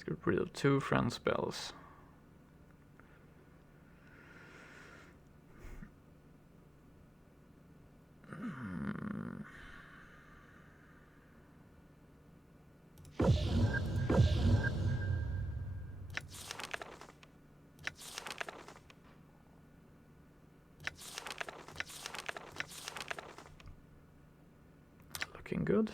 Let's get rid of 2 friend spells. Looking good.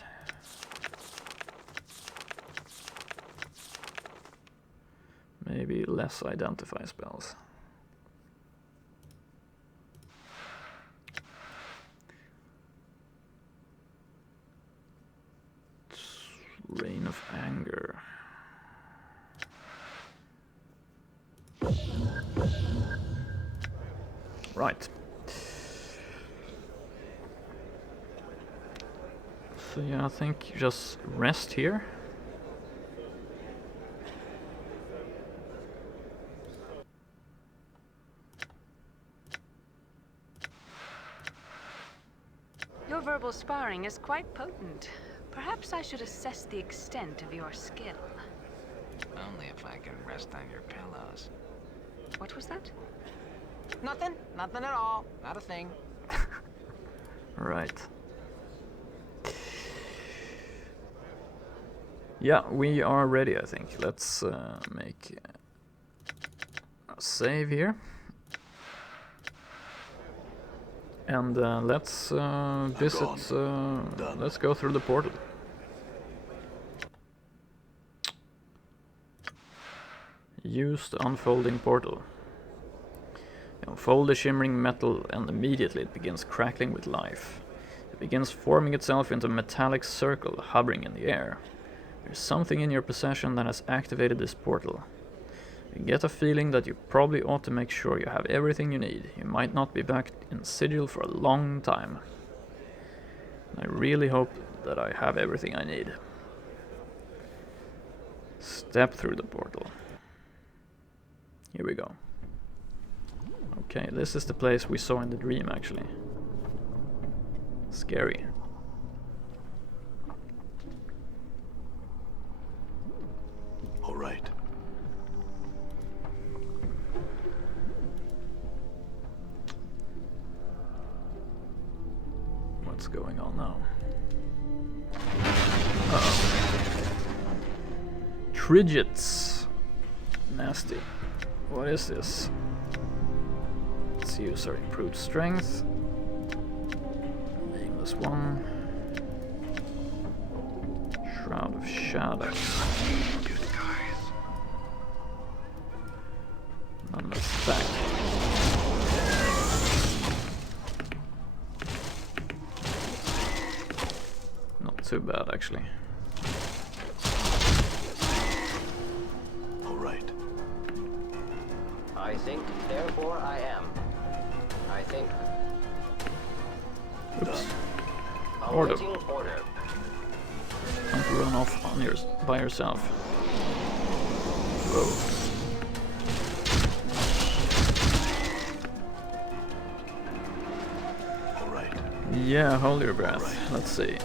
Maybe less identify spells. Reign of Anger. Right. So yeah, I think you just rest here. Your verbal sparring is quite potent. Perhaps I should assess the extent of your skill. Only if I can rest on your pillows. What was that? Nothing. Nothing at all. Not a thing. Right. Yeah, we are ready, I think. Let's make a save here. And let's visit... let's go through the portal. Use the unfolding portal. Unfold the shimmering metal and immediately it begins crackling with life. It begins forming itself into a metallic circle hovering in the air. There's something in your possession that has activated this portal. You get a feeling that you probably ought to make sure you have everything you need. You might not be back in Sigil for a long time. I really hope that I have everything I need. Step through the portal. Here we go. Okay, this is the place we saw in the dream, actually. Scary. All right. What's going on now? Uh-oh. Trigits. Nasty. What is this? Let's use our improved strength. Nameless one. Shroud of Shadows. None of stack. Not too bad, actually. All right. I think, therefore I am. I think. Oops. Order. Order. Don't run off on by yourself. Whoa. Yeah, hold your breath. Right. Let's see.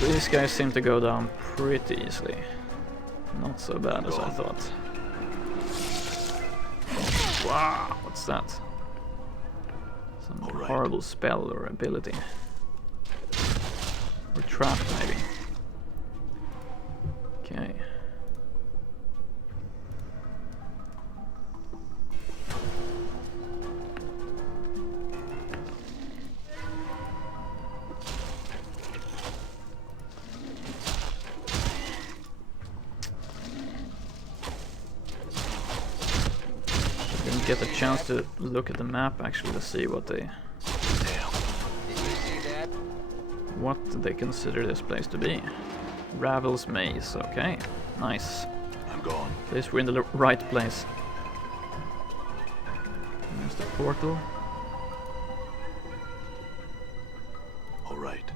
These guys seem to go down pretty easily. Not so bad as I thought. Wow, what's that? Some horrible spell or ability. Or trap, maybe. Okay. Get a chance to look at the map actually to see what they what they consider this place to be. Ravel's maze, okay, nice. I'm gone. At least we're in the right place. There's the portal. All right.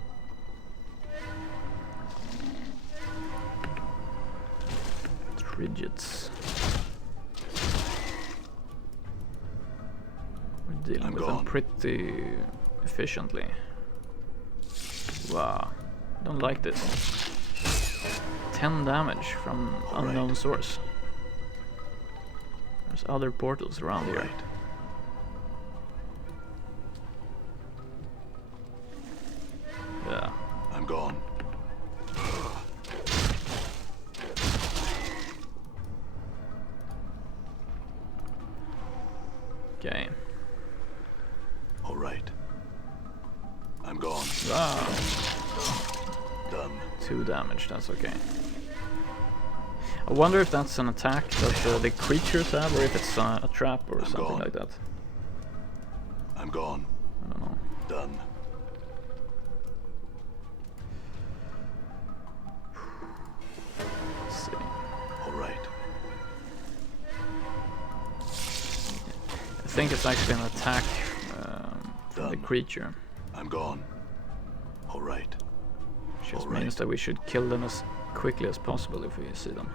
Trigits. Dealing with them pretty efficiently. Wow, don't like this. 10 damage from All right. unknown source. There's other portals around All here. right. Yeah. I'm gone. Okay. All right. I'm gone. Ah, Done. 2 damage, that's okay. I wonder if that's an attack that the creatures have, or if it's a trap or I'm something gone. like that. I'm gone. I don't know. Done. Let's see. All right. I think it's actually an attack from the Done. creature. I'm gone. All right. Which just All right. means that we should kill them as quickly as possible if we see them.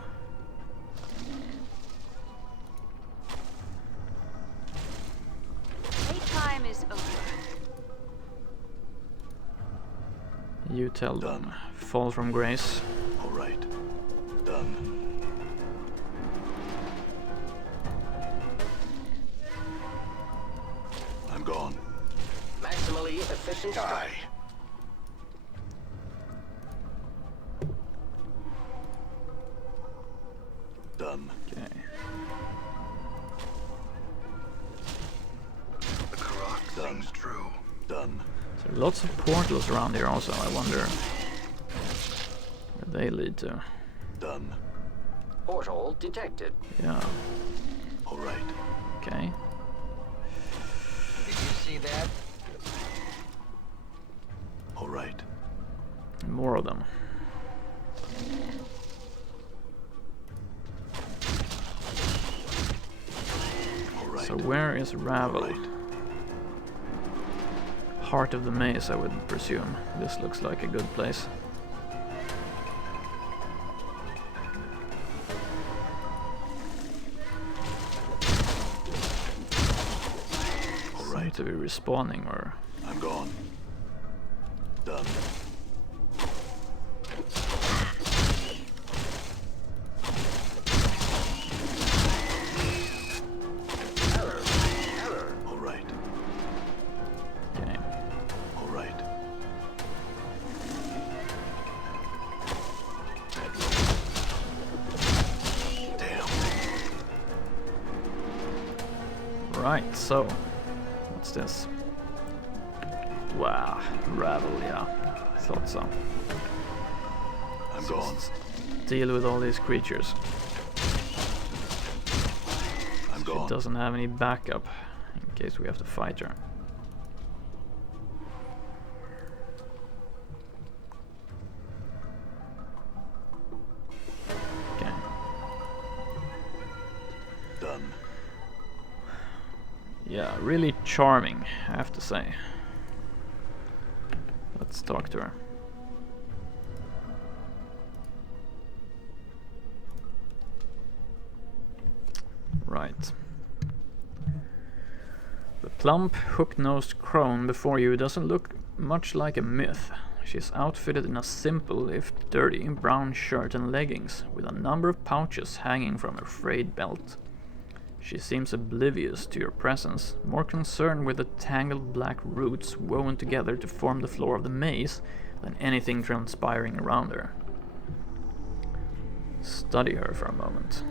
Playtime is over. You tell them. Done. Fall from grace. All right. Done. I'm gone. Maximally efficient strike. Die. Done. Okay. The Karak thing's true. Done. So lots of portals around here also. I wonder where they lead to. Done. Portal detected. Yeah. All right. Okay. Did you see that? All right. More of them. All right. So where is Ravel? All right. Heart of the maze, I would presume. This looks like a good place. All Seem right. to be respawning, or I'm gone. Done. Error. All right. okay. All right. Damn. Right, so what's this? Wow, Ravel, yeah. Thought so. I'm gone. Deal with all these creatures. I'm It gone. doesn't have any backup in case we have to fight her. Okay. Done. Yeah, really charming, I have to say. Let's talk to her. Right. The plump, hook-nosed crone before you doesn't look much like a myth. She's outfitted in a simple, if dirty, brown shirt and leggings, with a number of pouches hanging from her frayed belt. She seems oblivious to your presence, more concerned with the tangled black roots woven together to form the floor of the maze than anything transpiring around her. Study her for a moment.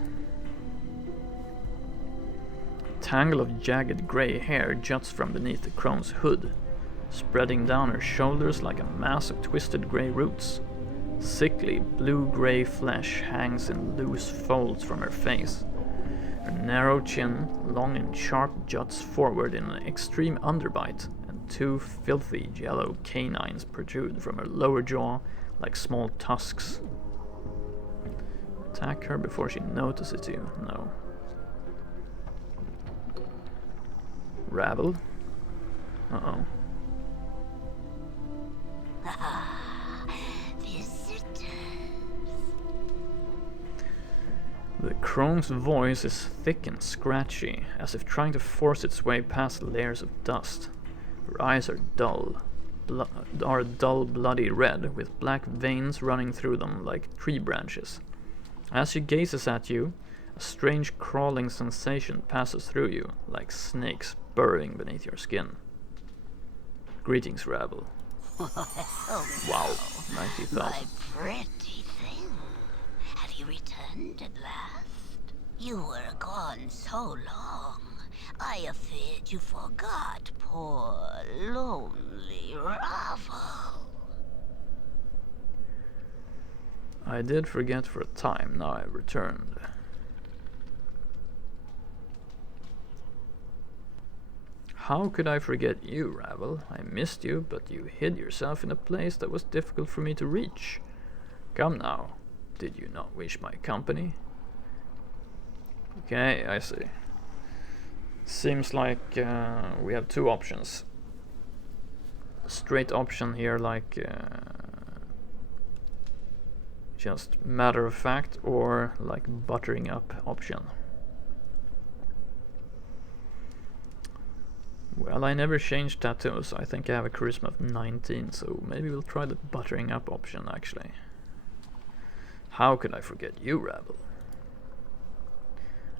A tangle of jagged grey hair juts from beneath the crone's hood, spreading down her shoulders like a mass of twisted grey roots. Sickly blue-grey flesh hangs in loose folds from her face. Her narrow chin, long and sharp, juts forward in an extreme underbite, and two filthy yellow canines protrude from her lower jaw like small tusks. Attack her before she notices you. No. Ravel? Uh-oh. The crone's voice is thick and scratchy, as if trying to force its way past layers of dust. Her eyes are dull, are dull bloody red, with black veins running through them like tree branches. As she gazes at you, a strange crawling sensation passes through you, like snakes burrowing beneath your skin. Greetings, Ravel. Wow, 90,000. My pretty thing. Have you returned at last? You were gone so long. I feared you forgot poor, lonely Ravel. I did forget for a time, now I've returned. How could I forget you, Ravel? I missed you, but you hid yourself in a place that was difficult for me to reach. Come now, did you not wish my company? Okay, I see. Seems like we have two options. A straight option here, like just matter of fact, or like buttering up option. Well, I never changed tattoos. I think I have a charisma of 19, so maybe we'll try the buttering up option actually. How could I forget you, Ravel?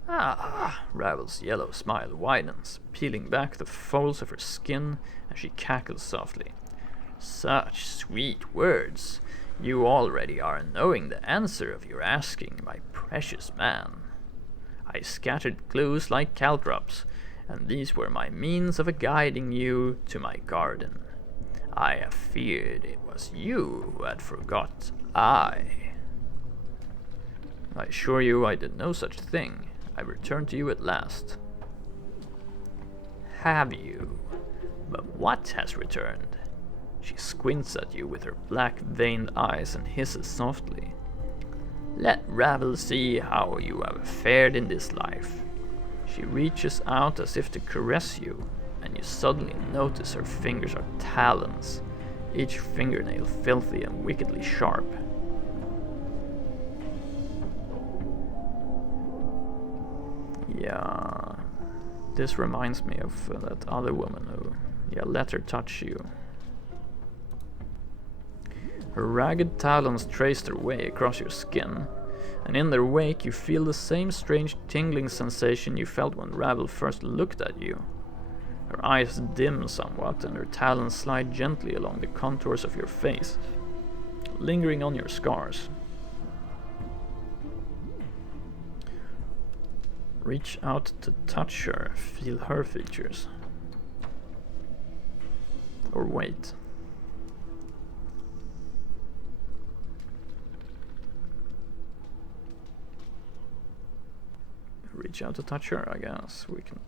Ah, Ravel's yellow smile widens, peeling back the folds of her skin, and she cackles softly. Such sweet words. You already are knowing the answer of your asking, my precious man. I scattered clues like caltrops, and these were my means of guiding you to my garden. I feared it was you who had forgot I assure you I did no such thing. I returned to you at last. Have you? But what has returned? She squints at you with her black veined eyes and hisses softly. Let Ravel see how you have fared in this life. She reaches out as if to caress you, and you suddenly notice her fingers are talons, each fingernail filthy and wickedly sharp. Yeah, this reminds me of that other woman who, let her touch you. Her ragged talons trace their way across your skin, and in their wake you feel the same strange tingling sensation you felt when Ravel first looked at you. Her eyes dim somewhat, and her talons slide gently along the contours of your face, lingering on your scars. Reach out to touch her, feel her features. Or wait. Reach out to touch her, I guess we can.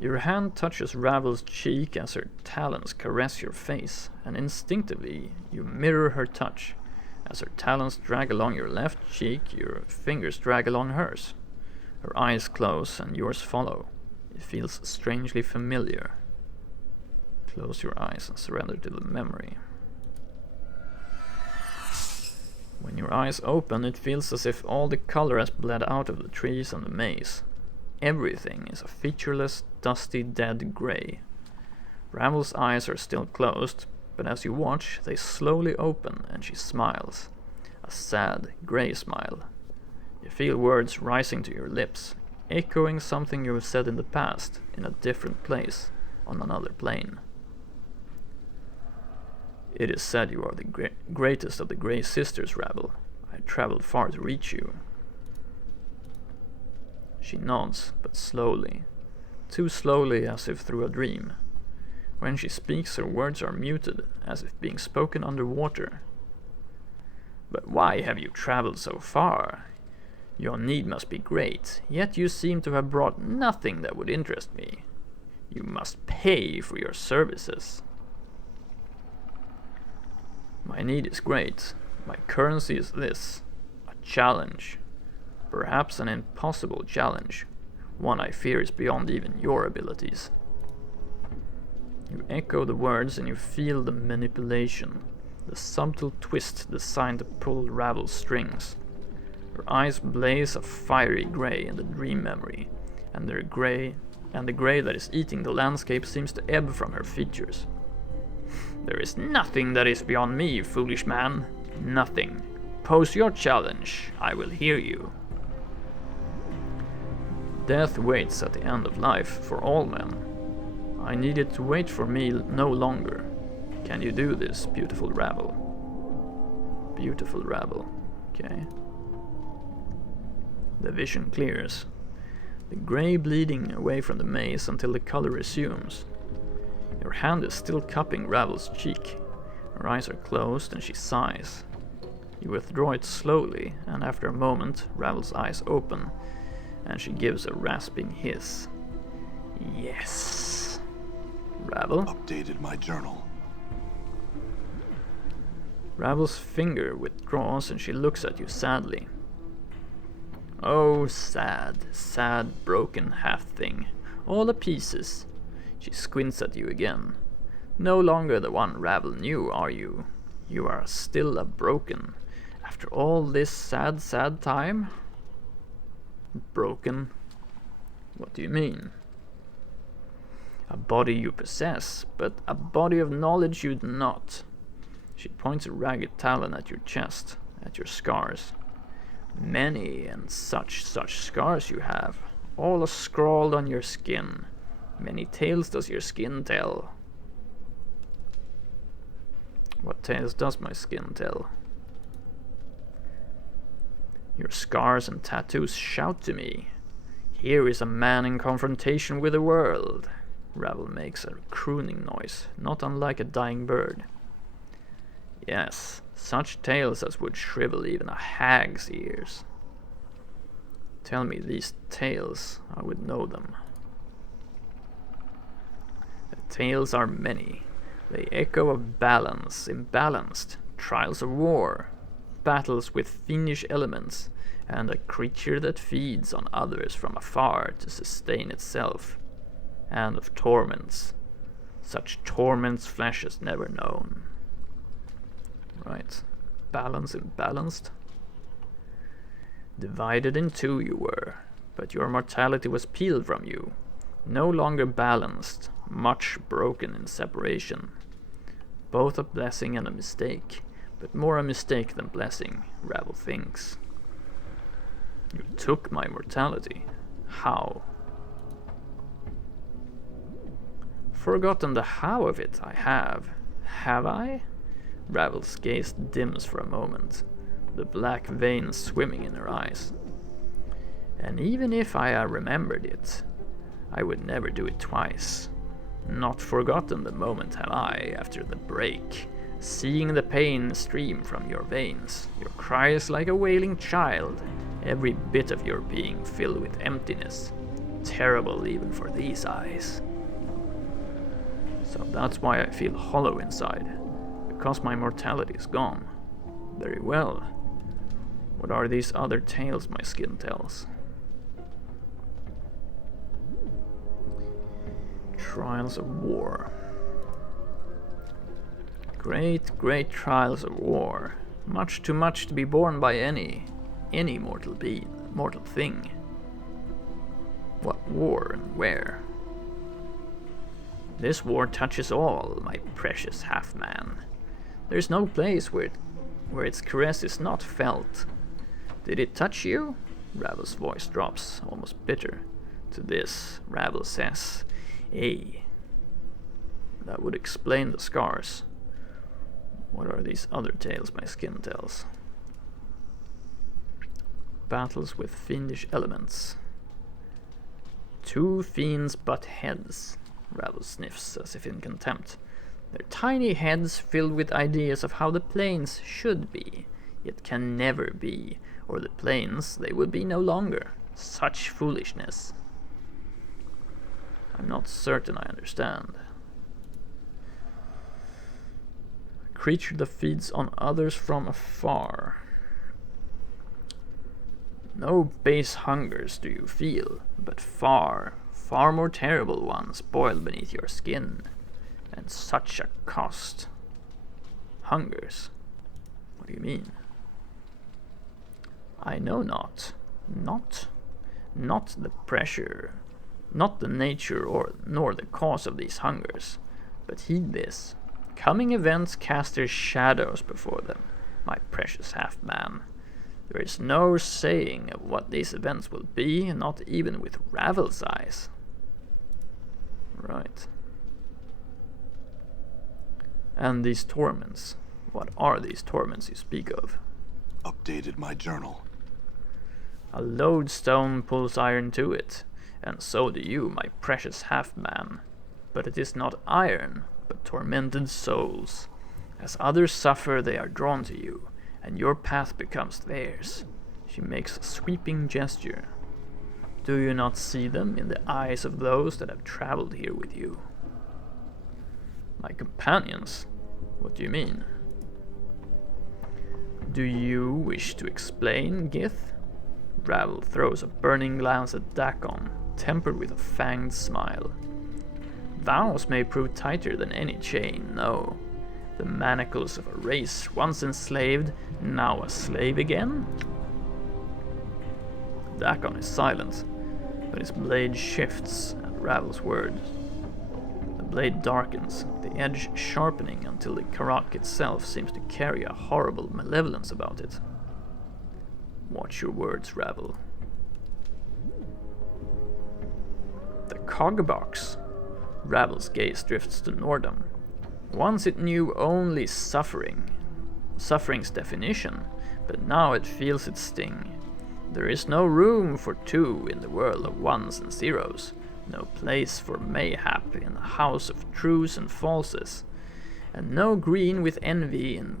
Your hand touches Ravel's cheek as her talons caress your face, and instinctively you mirror her touch. As her talons drag along your left cheek, your fingers drag along hers. Her eyes close and yours follow. It feels strangely familiar. Close your eyes and surrender to the memory. When your eyes open, it feels as if all the color has bled out of the trees and the maze. Everything is a featureless, dusty, dead gray. Ravel's eyes are still closed, but as you watch, they slowly open and she smiles. A sad, gray smile. You feel words rising to your lips, echoing something you have said in the past, in a different place, on another plane. It is said you are the greatest of the Grey Sisters, Ravel. I traveled far to reach you. She nods, but slowly. Too slowly, as if through a dream. When she speaks, her words are muted, as if being spoken underwater. But why have you traveled so far? Your need must be great, yet you seem to have brought nothing that would interest me. You must pay for your services. My need is great. My currency is this, a challenge. Perhaps an impossible challenge, one I fear is beyond even your abilities. You echo the words and you feel the manipulation, the subtle twist designed to pull Ravel's strings. Her eyes blaze a fiery gray in the dream memory, and their gray and the grey that is eating the landscape seems to ebb from her features. There is nothing that is beyond me, foolish man. Nothing. Pose your challenge. I will hear you. Death waits at the end of life for all men. I need it to wait for me no longer. Can you do this, beautiful Ravel? Beautiful Ravel. Okay. The vision clears. The grey bleeding away from the maze until the color resumes. Your hand is still cupping Ravel's cheek. Her eyes are closed and she sighs. You withdraw it slowly, and after a moment, Ravel's eyes open, and she gives a rasping hiss. Yes. Ravel? Updated my journal. Ravel's finger withdraws and she looks at you sadly. Oh, sad, sad, broken half-thing. All to pieces. She squints at you again. No longer the one Ravel knew, are you? You are still a broken. After all this sad, sad time? Broken? What do you mean? A body you possess, but a body of knowledge you do not. She points a ragged talon at your chest, at your scars. Many and such scars you have, all scrawled on your skin. Many tales does your skin tell. What tales does my skin tell? Your scars and tattoos shout to me. Here is a man in confrontation with the world. Ravel makes a crooning noise, not unlike a dying bird. Yes, such tales as would shrivel even a hag's ears. Tell me these tales, I would know them. The tales are many. They echo of balance, imbalanced, trials of war, battles with fiendish elements, and a creature that feeds on others from afar to sustain itself, and of torments, such torments flesh has never known. Right. Balance imbalanced. Divided in two you were, but your mortality was peeled from you. No longer balanced, much broken in separation. Both a blessing and a mistake, but more a mistake than blessing, Ravel thinks. You took my mortality. How? Forgotten the how of it, I have. Have I? Ravel's gaze dims for a moment, the black veins swimming in her eyes. And even if I remembered it, I would never do it twice. Not forgotten the moment have I, after the break, seeing the pain stream from your veins, your cries like a wailing child, every bit of your being filled with emptiness, terrible even for these eyes. So that's why I feel hollow inside, because my mortality is gone. Very well. What are these other tales my skin tells? Trials of war. Great, great trials of war. Much too much to be borne by any mortal thing. What war and where? This war touches all, my precious half-man. There is no place where its caress is not felt. Did it touch you? Ravel's voice drops, almost bitter. To this, Ravel says, "Ay." That would explain the scars. What are these other tales my skin tells? Battles with fiendish elements. Two fiends butt heads. Ravel sniffs as if in contempt. Their tiny heads filled with ideas of how the planes should be, yet can never be, or the planes they would be no longer. Such foolishness. I'm not certain I understand. A creature that feeds on others from afar. No base hungers do you feel, but far, far more terrible ones boil beneath your skin. And such a cost. Hungers? What do you mean? I know not. Not the pressure not the nature or nor the cause of these hungers, but heed this. Coming events cast their shadows before them, my precious half-man. There is no saying of what these events will be, not even with Ravel's eyes. Right. And these torments. What are these torments you speak of? Updated my journal. A lodestone pulls iron to it, and so do you, my precious half-man. But it is not iron, but tormented souls. As others suffer, they are drawn to you, and your path becomes theirs. She makes a sweeping gesture. Do you not see them in the eyes of those that have traveled here with you? My companions? What do you mean? Do you wish to explain, Gith? Ravel throws a burning glance at Dakon, tempered with a fanged smile. Vows may prove tighter than any chain, no. The manacles of a race once enslaved, now a slave again? Dakon is silent, but his blade shifts at Ravel's words. The blade darkens, the edge sharpening until the Karak itself seems to carry a horrible malevolence about it. Watch your words, Ravel. The cogbox. Ravel's gaze drifts to Nordam. Once it knew only suffering's definition, but now it feels its sting. There is no room for two in the world of ones and zeros, no place for mayhap in the house of truths and falses, and no green with envy in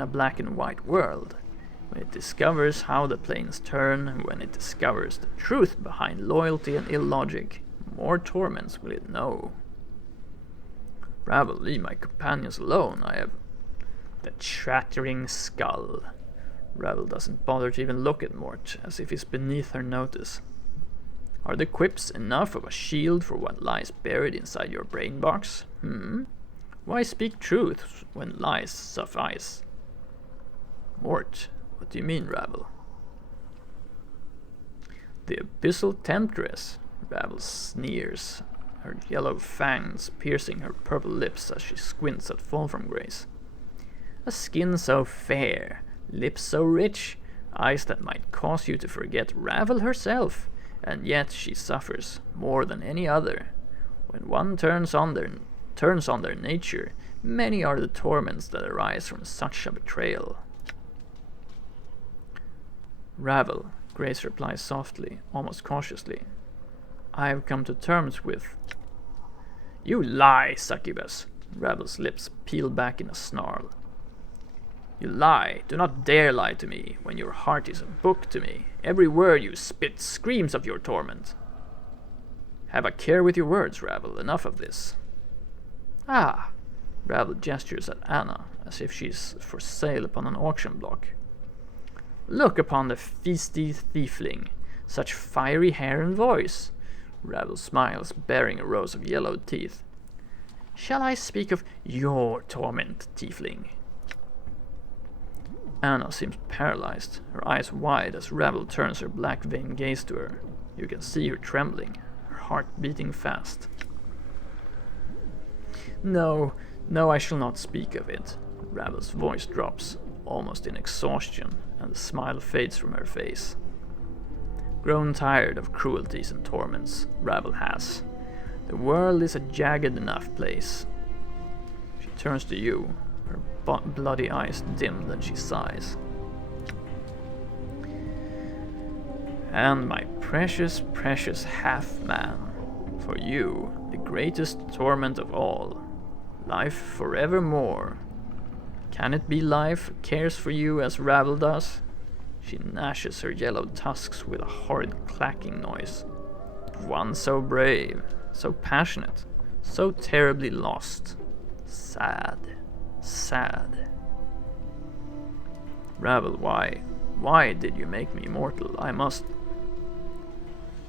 a black and white world. When it discovers how the planes turn, and when it discovers the truth behind loyalty and illogic, more torments will it know. Ravel, leave my companions alone. I have the chattering skull. Ravel doesn't bother to even look at Mort, as if he's beneath her notice. Are the quips enough of a shield for what lies buried inside your brain box? Why speak truth when lies suffice? Mort, what do you mean, Ravel? The abyssal temptress, Ravel sneers, her yellow fangs piercing her purple lips as she squints at Fall from Grace. A skin so fair, lips so rich, eyes that might cause you to forget Ravel herself, and yet she suffers more than any other. When one turns on their nature, many are the torments that arise from such a betrayal. Ravel, Grace replies softly, almost cautiously. I have come to terms with... You lie, succubus! Ravel's lips peel back in a snarl. You lie. Do not dare lie to me, when your heart is a book to me. Every word you spit screams of your torment. Have a care with your words, Ravel. Enough of this. Ah! Ravel gestures at Anna, as if she's for sale upon an auction block. Look upon the feisty thiefling. Such fiery hair and voice. Ravel smiles, baring a row of yellowed teeth. Shall I speak of your torment, tiefling? Anna seems paralyzed, her eyes wide as Ravel turns her black veined gaze to her. You can see her trembling, her heart beating fast. No, I shall not speak of it. Ravel's voice drops, almost in exhaustion, and the smile fades from her face. Grown tired of cruelties and torments, Ravel has. The world is a jagged enough place. She turns to you, her bloody eyes dimmed, and she sighs. And my precious, precious half-man, for you, the greatest torment of all, life forevermore. Can it be life cares for you as Ravel does? She gnashes her yellow tusks with a horrid clacking noise. One so brave, so passionate, so terribly lost. Sad, sad. Ravel, why did you make me mortal? I must...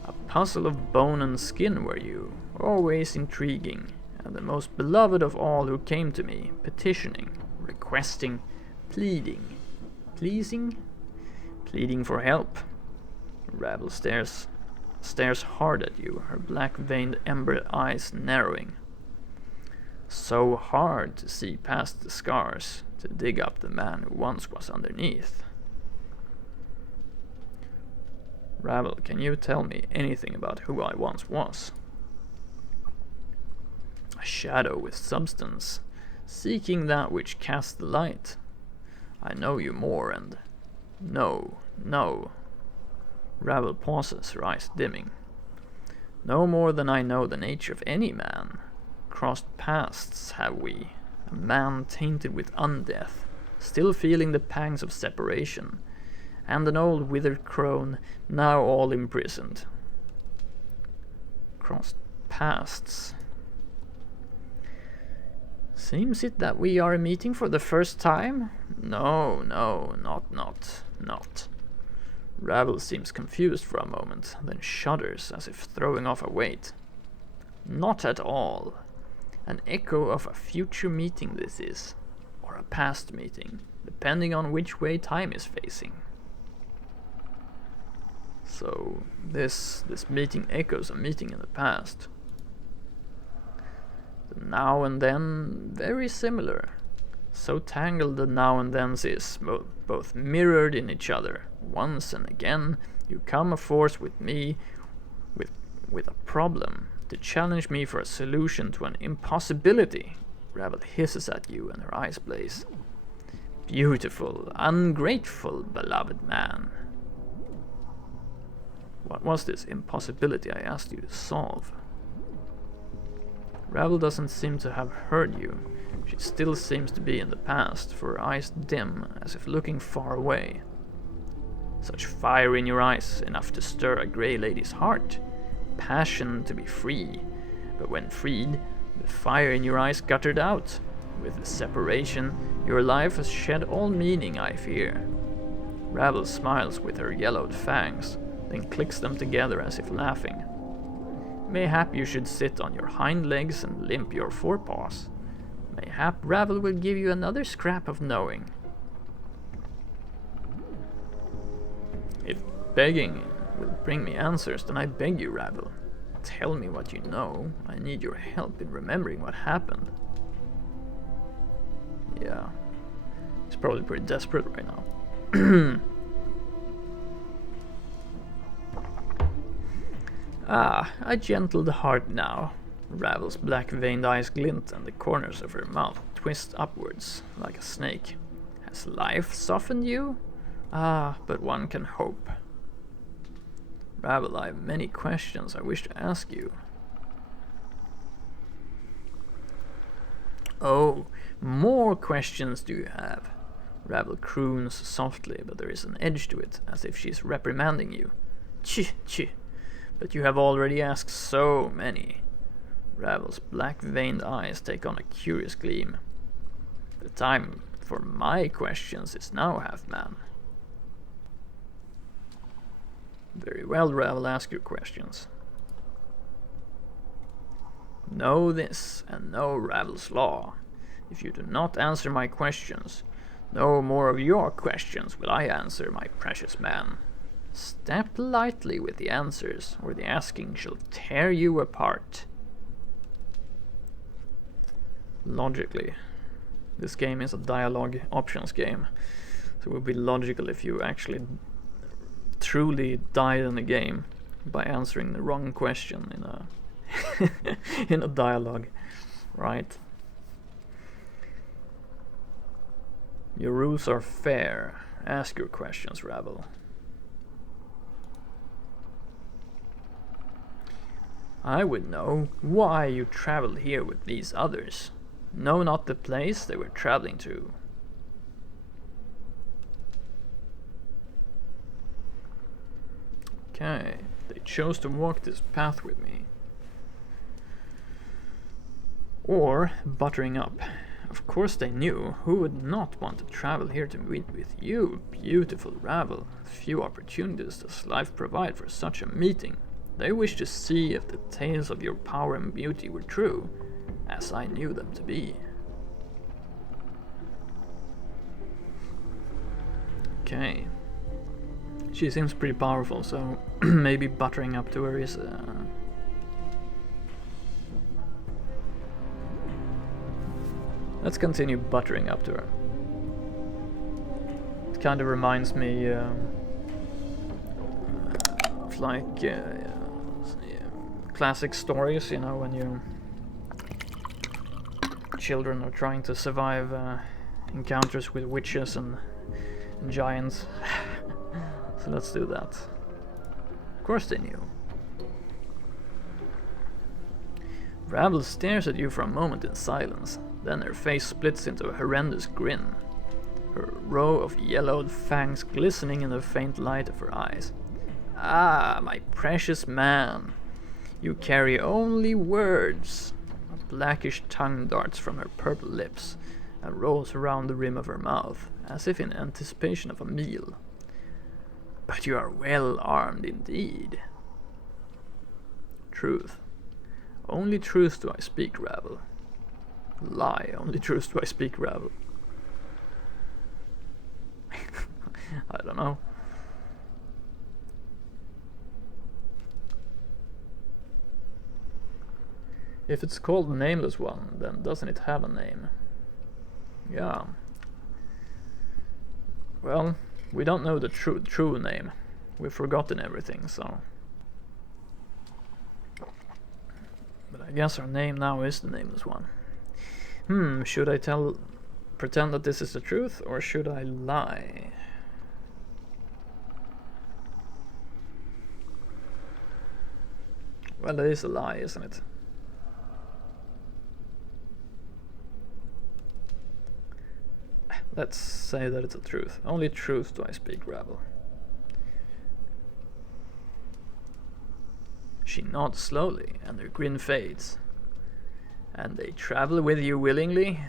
A puzzle of bone and skin were you, always intriguing, and the most beloved of all who came to me, petitioning, requesting, pleading, pleasing? Pleading for help. Ravel stares stares hard at you, her black-veined ember eyes narrowing. So hard to see past the scars, to dig up the man who once was underneath. Ravel, can you tell me anything about who I once was? A shadow with substance, seeking that which casts the light. I know you more and... No. Ravel pauses, her eyes dimming. No more than I know the nature of any man. Crossed paths have we, a man tainted with undeath, still feeling the pangs of separation, and an old withered crone, now all imprisoned. Crossed paths. Seems it that we are meeting for the first time? No, not. Ravel seems confused for a moment, then shudders as if throwing off a weight. Not at all. An echo of a future meeting this is, or a past meeting, depending on which way time is facing. So, this meeting echoes a meeting in the past. The now and then, very similar. So tangled the now and thens is, both mirrored in each other. Once and again, you come a force with me, with a problem, to challenge me for a solution to an impossibility. Ravel hisses at you and her eyes blaze. Beautiful, ungrateful, beloved man. What was this impossibility I asked you to solve? Ravel doesn't seem to have heard you. She still seems to be in the past, for her eyes dim, as if looking far away. Such fire in your eyes, enough to stir a grey lady's heart. Passion to be free, but when freed, the fire in your eyes guttered out. With the separation, your life has shed all meaning, I fear. Ravel smiles with her yellowed fangs, then clicks them together as if laughing. Mayhap you should sit on your hind legs and limp your forepaws. Mayhap Ravel will give you another scrap of knowing. If begging will bring me answers, then I beg you, Ravel. Tell me what you know. I need your help in remembering what happened. Yeah. He's probably pretty desperate right now. Ah, a gentled heart now. Ravel's black-veined eyes glint and the corners of her mouth twist upwards like a snake. Has life softened you? Ah, but one can hope. Ravel, I have many questions I wish to ask you. Oh, more questions do you have? Ravel croons softly, but there is an edge to it, as if she is reprimanding you. Chi. But you have already asked so many. Ravel's black-veined eyes take on a curious gleam. The time for my questions is now, Half-Man. Very well, Ravel, ask your questions. Know this, and know Ravel's law. If you do not answer my questions, no more of your questions will I answer, my precious man. Step lightly with the answers, or the asking shall tear you apart. Logically, this game is a dialogue options game, so it would be logical if you actually truly died in the game by answering the wrong question in a in a dialogue, right? Your rules are fair. Ask your questions, Ravel. I would know why you traveled here with these others. Know not the place they were traveling to. Okay, they chose to walk this path with me. Or buttering up. Of course they knew. Who would not want to travel here to meet with you, beautiful Ravel? Few opportunities does life provide for such a meeting. They wished to see if the tales of your power and beauty were true, as I knew them to be. Okay. She seems pretty powerful, so maybe buttering up to her is... Let's continue buttering up to her. It kind of reminds me of like classic stories, you know, when you children are trying to survive encounters with witches and giants. So let's do that. Of course they knew. Ravel stares at you for a moment in silence, then her face splits into a horrendous grin, her row of yellowed fangs glistening in the faint light of her eyes. Ah, my precious man, you carry only words. A blackish tongue darts from her purple lips and rolls around the rim of her mouth, as if in anticipation of a meal. But you are well armed indeed. Truth. Only truth do I speak, Ravel. Lie, only truth do I speak, Ravel. I don't know. If it's called Nameless One, then doesn't it have a name? Yeah. Well, we don't know the true name. We've forgotten everything, so... But I guess our name now is the Nameless One. Should I pretend that this is the truth, or should I lie? Well, it is a lie, isn't it? Let's say that it's a truth. Only truth do I speak, Ravel. She nods slowly, and her grin fades. And they travel with you willingly?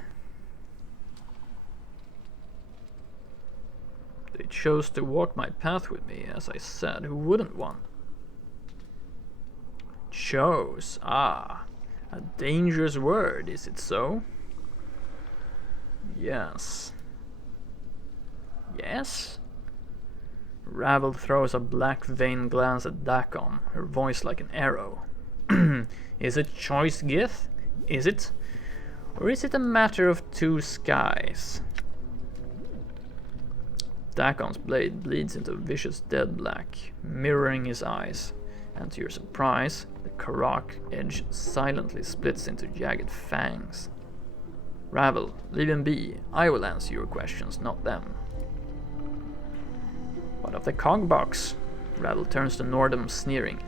They chose to walk my path with me, as I said, who wouldn't want? Chose, ah, a dangerous word, is it so? Yes. Yes? Ravel throws a black vain glance at Dakon, her voice like an arrow. Is it choice, Gith? Is it? Or is it a matter of two skies? Dakon's blade bleeds into vicious dead black, mirroring his eyes, and to your surprise, the Karak edge silently splits into jagged fangs. Ravel, leave him be. I will answer your questions, not them. What of the cogbox? Ravel turns to Nordum, sneering.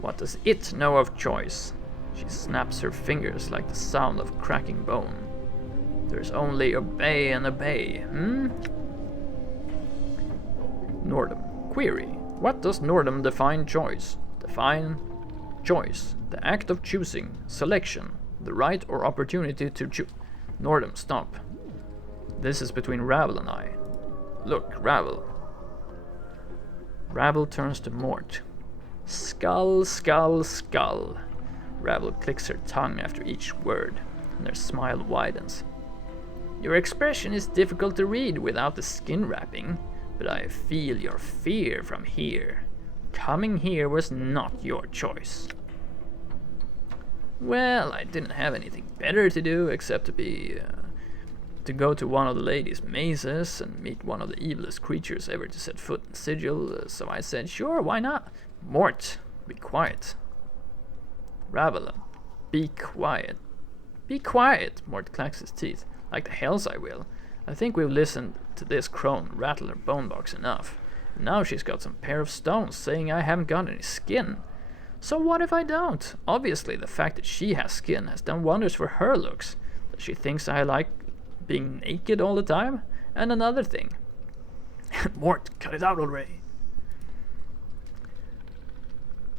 What does it know of choice? She snaps her fingers like the sound of cracking bone. There's only obey and obey, Nordum. Query. What does Nordum define choice? Define choice. The act of choosing, selection, the right or opportunity to choose. Nordum, stop. This is between Ravel and I. Look, Ravel. Ravel turns to Mort. Skull, skull, skull. Ravel clicks her tongue after each word, and her smile widens. Your expression is difficult to read without the skin wrapping, but I feel your fear from here. Coming here was not your choice. Well, I didn't have anything better to do except to go to one of the ladies' mazes and meet one of the evilest creatures ever to set foot in Sigil, so I said, sure, why not? Mort, be quiet. Ravel, be quiet. Be quiet, Mort clacks his teeth. Like the hells I will. I think we've listened to this crone rattle her bone box enough. And now she's got some pair of stones saying I haven't got any skin. So what if I don't? Obviously the fact that she has skin has done wonders for her looks. That she thinks I like being naked all the time? And another thing. Mort, cut it out already.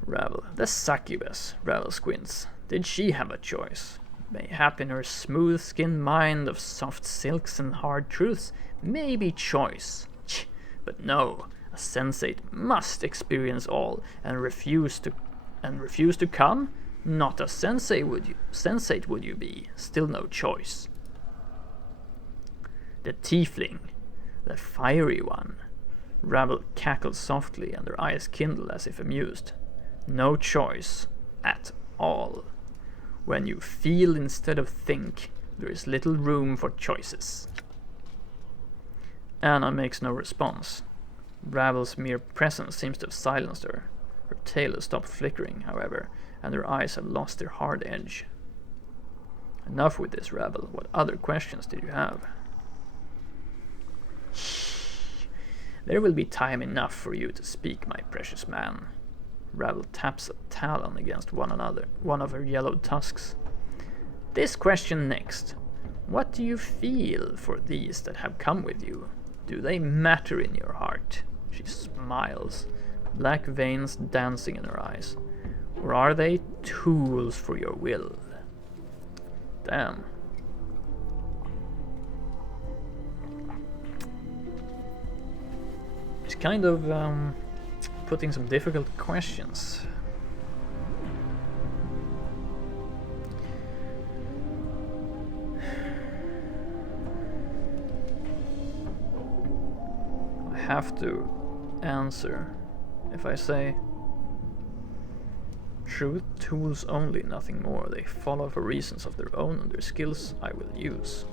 Ravel, the succubus, Ravel squints. Did she have a choice? Mayhap in her smooth-skinned mind of soft silks and hard truths, maybe choice. But no, a sensate must experience all and refuse to come? Not a sensate would you be, still no choice. The tiefling, the fiery one, Ravel cackles softly and her eyes kindle as if amused. No choice at all. When you feel instead of think, there is little room for choices. Anna makes no response. Ravel's mere presence seems to have silenced her. Her tail has stopped flickering, however, and her eyes have lost their hard edge. Enough with this, Ravel. What other questions did you have? There will be time enough for you to speak, my precious man. Ravel taps a talon against one of her yellowed tusks. This question next. What do you feel for these that have come with you? Do they matter in your heart? She smiles, black veins dancing in her eyes. Or are they tools for your will? Damn. It's kind of putting some difficult questions. I have to answer. If I say truth, tools only, nothing more. They follow for reasons of their own and their skills I will use.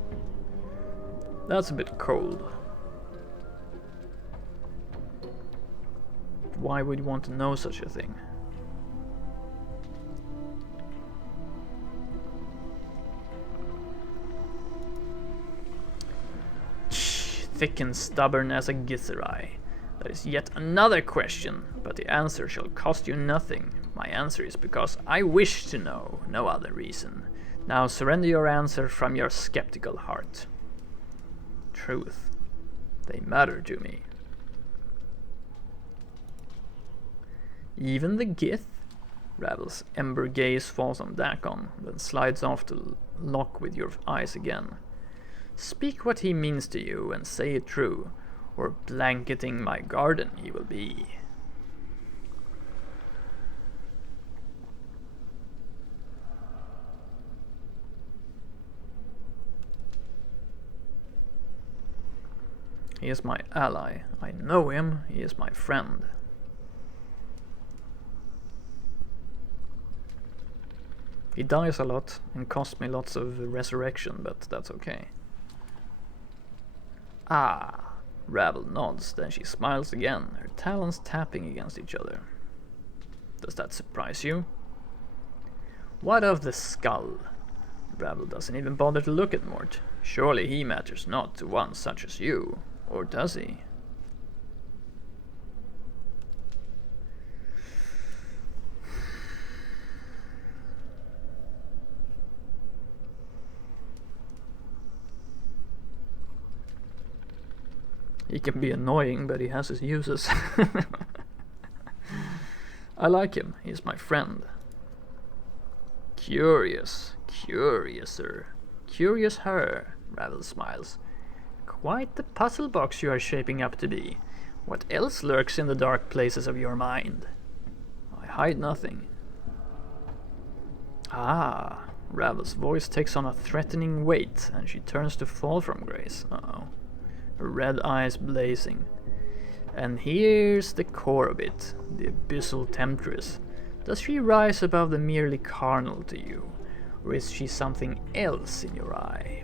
That's a bit cold. Why would you want to know such a thing? Thick and stubborn as a githzerai. That is yet another question, but the answer shall cost you nothing. My answer is because I wish to know, no other reason. Now surrender your answer from your skeptical heart. Truth. They matter to me. Even the Gith? Ravel's ember gaze falls on Dakon, then slides off to lock with your eyes again. Speak what he means to you and say it true, or blanketing my garden he will be. He is my ally. I know him. He is my friend. He dies a lot and costs me lots of resurrection, but that's okay. Ah, Ravel nods, then she smiles again, her talons tapping against each other. Does that surprise you? What of the skull? Ravel doesn't even bother to look at Mort. Surely he matters not to one such as you, or does he? He can be annoying, but he has his uses. I like him. He's my friend. Curious. Curiouser. Curious her, Ravel smiles. Quite the puzzle box you are shaping up to be. What else lurks in the dark places of your mind? I hide nothing. Ah, Ravel's voice takes on a threatening weight, and she turns to fall from grace. Uh-oh. Her red eyes blazing. And here's the core of it, the abyssal temptress. Does she rise above the merely carnal to you? Or is she something else in your eye?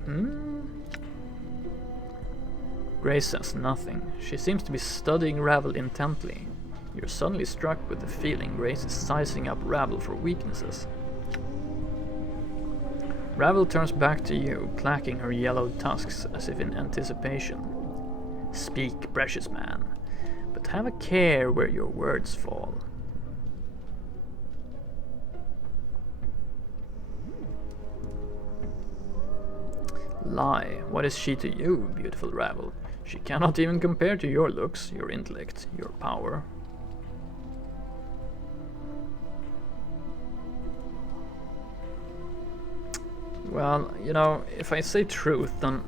Grace says nothing. She seems to be studying Ravel intently. You're suddenly struck with the feeling Grace is sizing up Ravel for weaknesses. Ravel turns back to you, clacking her yellowed tusks as if in anticipation. Speak, precious man, but have a care where your words fall. Lie, what is she to you, beautiful Ravel? She cannot even compare to your looks, your intellect, your power. Well, you know, if I say truth, then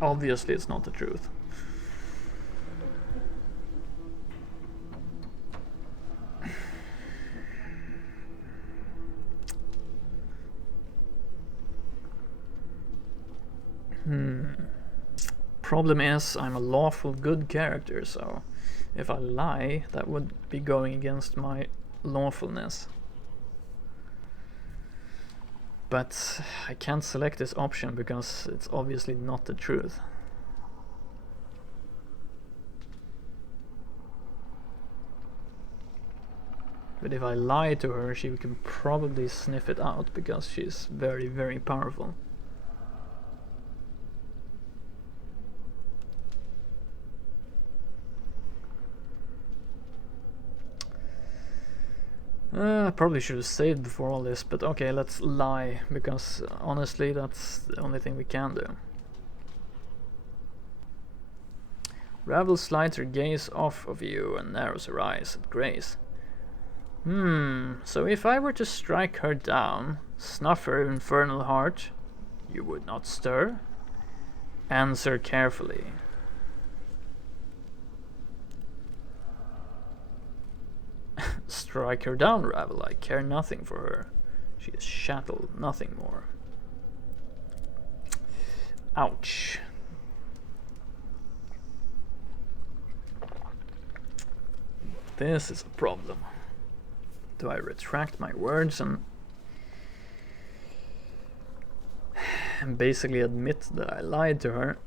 obviously it's not the truth. Problem is, I'm a lawful good character, so if I lie, that would be going against my lawfulness. But I can't select this option because it's obviously not the truth. But if I lie to her, she can probably sniff it out because she's very, very powerful. I probably should have saved before all this, but okay, let's lie, because honestly that's the only thing we can do. Ravel slides her gaze off of you and narrows her eyes at Grace. So if I were to strike her down, snuff her infernal heart, you would not stir? Answer carefully. Strike her down, Ravel. I care nothing for her. She is chattel, nothing more. Ouch. This is a problem. Do I retract my words and basically admit that I lied to her?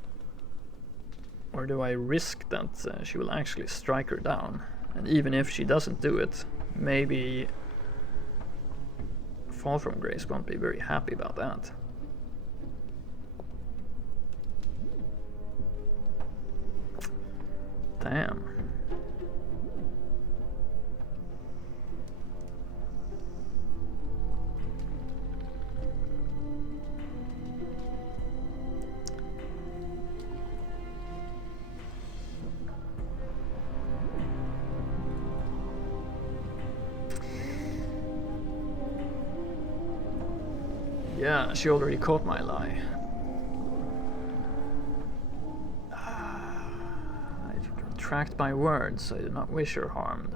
Or do I risk that she will actually strike her down? And even if she doesn't do it, maybe Fall from Grace won't be very happy about that. Damn. Yeah, she already caught my lie. I retract my words. I do not wish her harmed.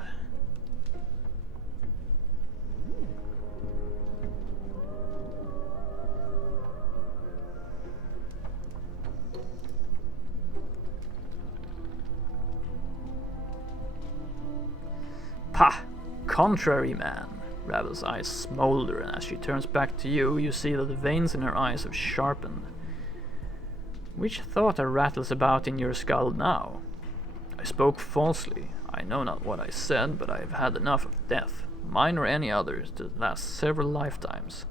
Pah! Contrary man. Ravel's eyes smolder, and as she turns back to you, you see that the veins in her eyes have sharpened. Which thought rattles about in your skull now? I spoke falsely. I know not what I said, but I have had enough of death, mine or any others, to last several lifetimes.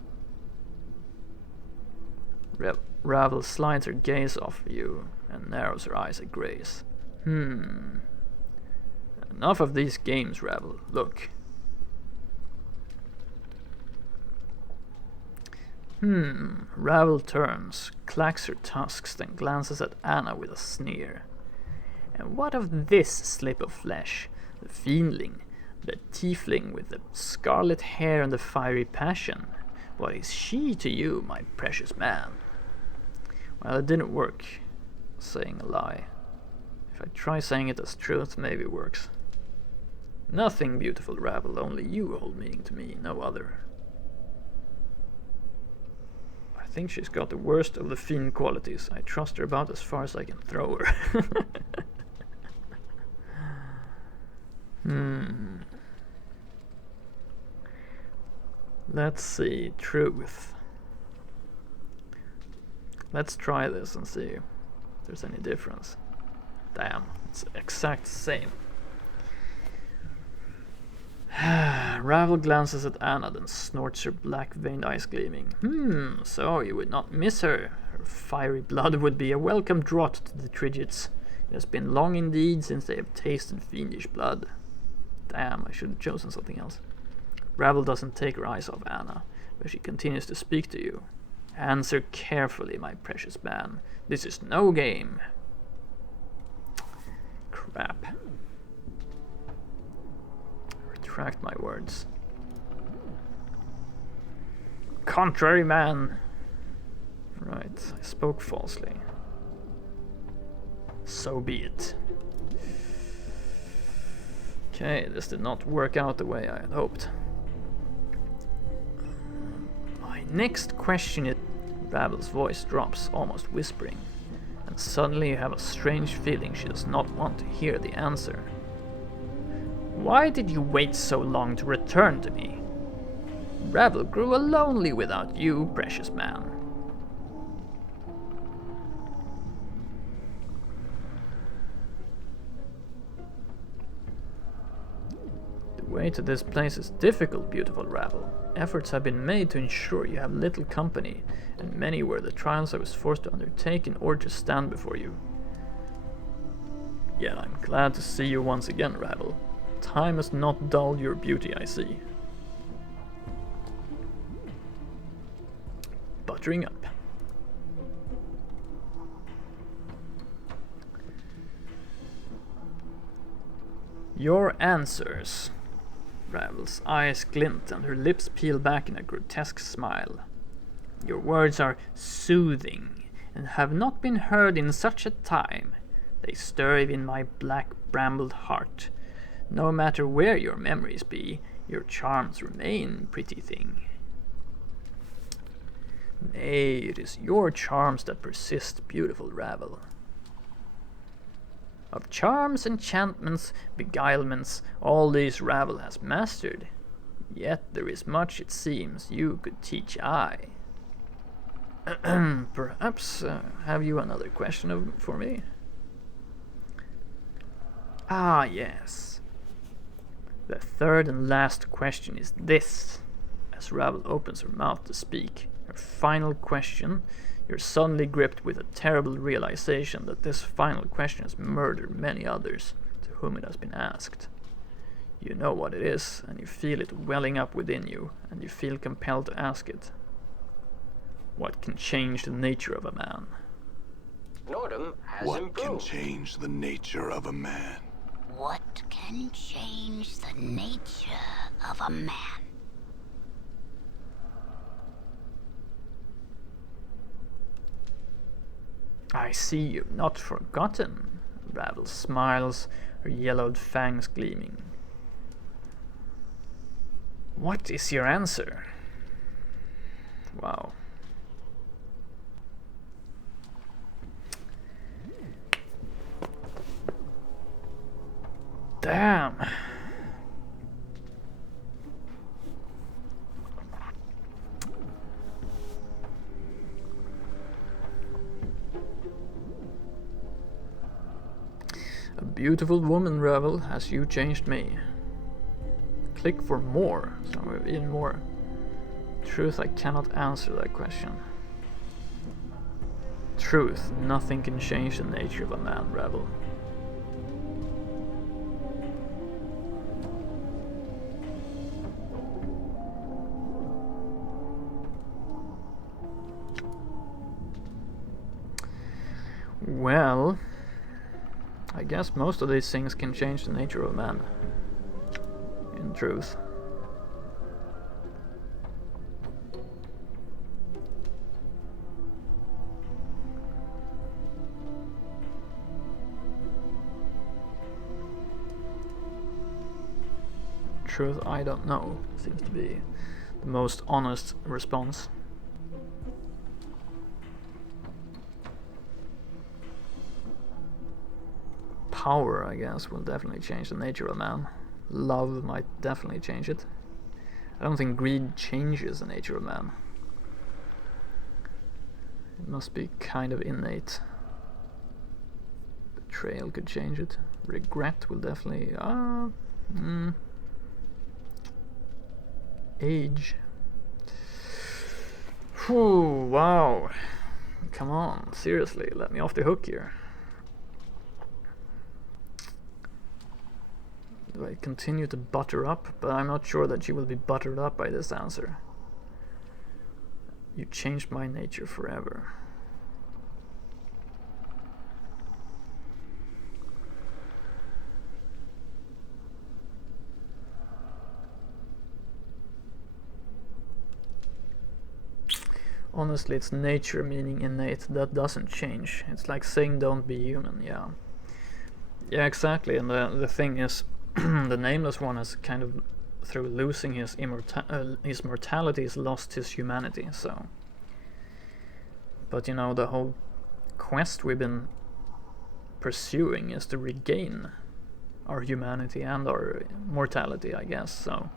Ravel slides her gaze off you and narrows her eyes at Grace. Enough of these games, Ravel. Look. Ravel turns, clacks her tusks, then glances at Anna with a sneer. And what of this slip of flesh? The fiendling, the tiefling with the scarlet hair and the fiery passion. What is she to you, my precious man? Well, it didn't work, saying a lie. If I try saying it as truth, maybe it works. Nothing, beautiful Ravel, only you hold meaning to me, no other. I think she's got the worst of the fiend qualities. I trust her about as far as I can throw her. Let's see, truth. Let's try this and see if there's any difference. Damn, it's the exact same. Ravel glances at Anna, then snorts, her black-veined eyes gleaming. So you would not miss her. Her fiery blood would be a welcome draught to the Trigits. It has been long indeed since they have tasted fiendish blood. Damn, I should have chosen something else. Ravel doesn't take her eyes off Anna, but she continues to speak to you. Answer carefully, my precious man. This is no game. Crap. Retract my words. Contrary man. Right, I spoke falsely. So be it. Okay, this did not work out the way I had hoped. My next question is... Ravel's voice drops, almost whispering. and suddenly you have a strange feeling she does not want to hear the answer. Why did you wait so long to return to me? Ravel grew lonely without you, precious man. The way to this place is difficult, beautiful Ravel. Efforts have been made to ensure you have little company, and many were the trials I was forced to undertake in order to stand before you. Yet I'm glad to see you once again, Ravel. Time has not dulled your beauty, I see. Buttering up. Your answers. Ravel's eyes glint and her lips peel back in a grotesque smile. Your words are soothing and have not been heard in such a time. They stir even my black brambled heart. No matter where your memories be, your charms remain, pretty thing. Nay, it is your charms that persist, beautiful Ravel. Of charms, enchantments, beguilements, all these Ravel has mastered. Yet there is much, it seems, you could teach I. Perhaps, have you another question for me? Ah, yes. The third and last question is this. As Ravel opens her mouth to speak, her final question, you're suddenly gripped with a terrible realization that this final question has murdered many others to whom it has been asked. You know what it is, and you feel it welling up within you, and you feel compelled to ask it. What can change the nature of a man? Nordum has What improved. can change the nature of a man? What can change the nature of a man? I see you've not forgotten. Ravel smiles, her yellowed fangs gleaming. What is your answer? Wow. Damn. A beautiful woman, Ravel, has you changed me. Click for more, so even more. Truth, I cannot answer that question. Truth, nothing can change the nature of a man, Ravel. Well, I guess most of these things can change the nature of a man. In truth. Truth, I don't know, seems to be the most honest response. Power, I guess, will definitely change the nature of a man. Love might definitely change it. I don't think greed changes the nature of a man. It must be kind of innate. Betrayal could change it. Regret will definitely... Age. Whew, wow. Come on, seriously, let me off the hook here. Do I continue to butter up? But I'm not sure that you will be buttered up by this answer. You changed my nature forever. Honestly, it's nature meaning innate. That doesn't change. It's like saying don't be human, yeah. Yeah, exactly, and the thing is, the Nameless One has kind of, through losing his mortality, has lost his humanity, so... But you know, the whole quest we've been pursuing is to regain our humanity and our mortality, I guess. So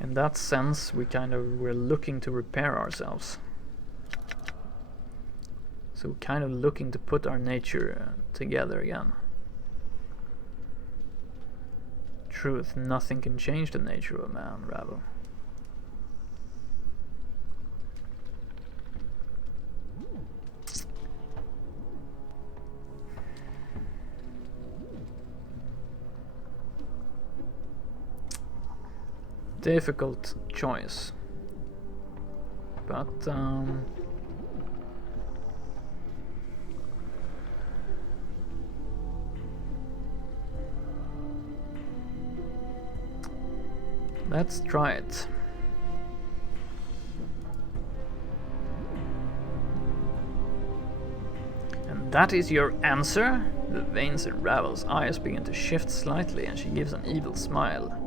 in that sense, we're looking to repair ourselves. So we're kind of looking to put our nature together again. Truth, nothing can change the nature of a man, Ravel. Difficult choice, but let's try it. And that is your answer? The veins in Ravel's eyes begin to shift slightly, and she gives an evil smile.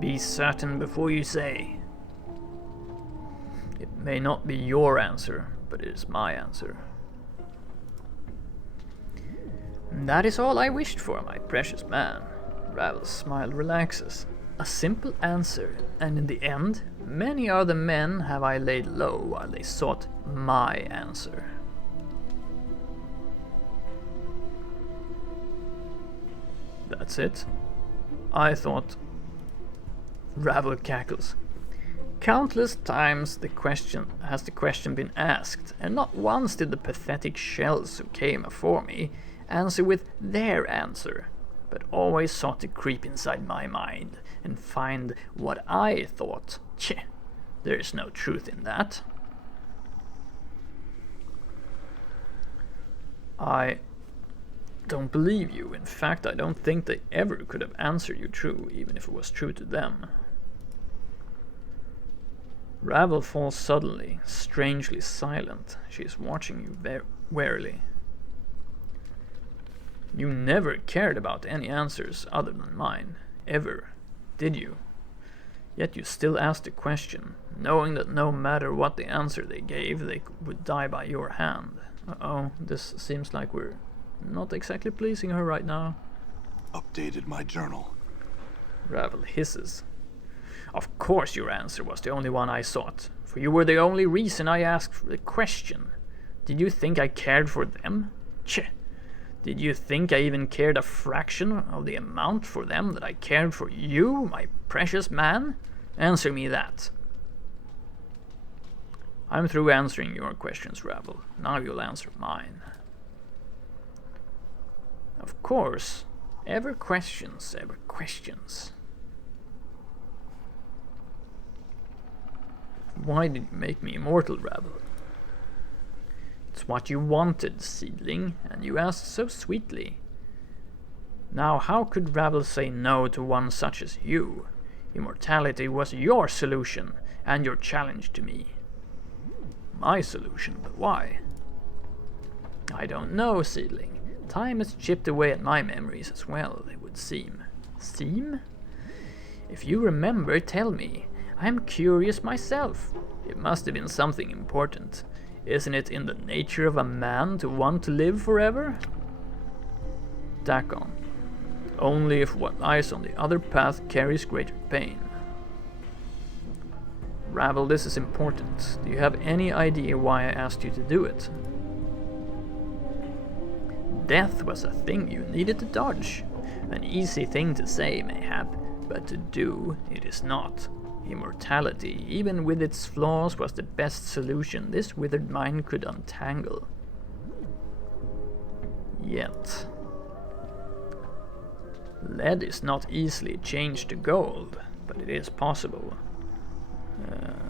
Be certain before you say. It may not be your answer, but it is my answer. That is all I wished for, my precious man. Ravel's smile relaxes. A simple answer, and in the end, many are the men have I laid low while they sought my answer. That's it? I thought... Ravel cackles. Countless times the question been asked, and not once did the pathetic shells who came afore me answer with their answer, but always sought to creep inside my mind and find what I thought. Tch, there is no truth in that. I don't believe you. In fact, I don't think they ever could have answered you true, even if it was true to them. Ravel falls suddenly, strangely silent. She is watching you warily. You never cared about any answers other than mine, ever, did you? Yet you still asked the question, knowing that no matter what the answer they gave, they would die by your hand. Uh-oh, this seems like we're not exactly pleasing her right now. Updated my journal. Ravel hisses. Of course your answer was the only one I sought, for you were the only reason I asked the question. Did you think I cared for them? Tch! Did you think I even cared a fraction of the amount for them that I cared for you, my precious man? Answer me that. I'm through answering your questions, Ravel. Now you'll answer mine. Of course. Ever questions, ever questions. Why did you make me immortal, Ravel? It's what you wanted, seedling, and you asked so sweetly. Now how could Ravel say no to one such as you? Immortality was your solution, and your challenge to me. My solution, but why? I don't know, seedling. Time has chipped away at my memories as well, it would seem. Seem? If you remember, tell me. I am curious myself. It must have been something important. Isn't it in the nature of a man to want to live forever? Dakon. Only if what lies on the other path carries greater pain. Ravel, this is important. Do you have any idea why I asked you to do it? Death was a thing you needed to dodge. An easy thing to say, mayhap, but to do it is not. Immortality, even with its flaws, was the best solution this withered mind could untangle. Yet. Lead is not easily changed to gold, but it is possible.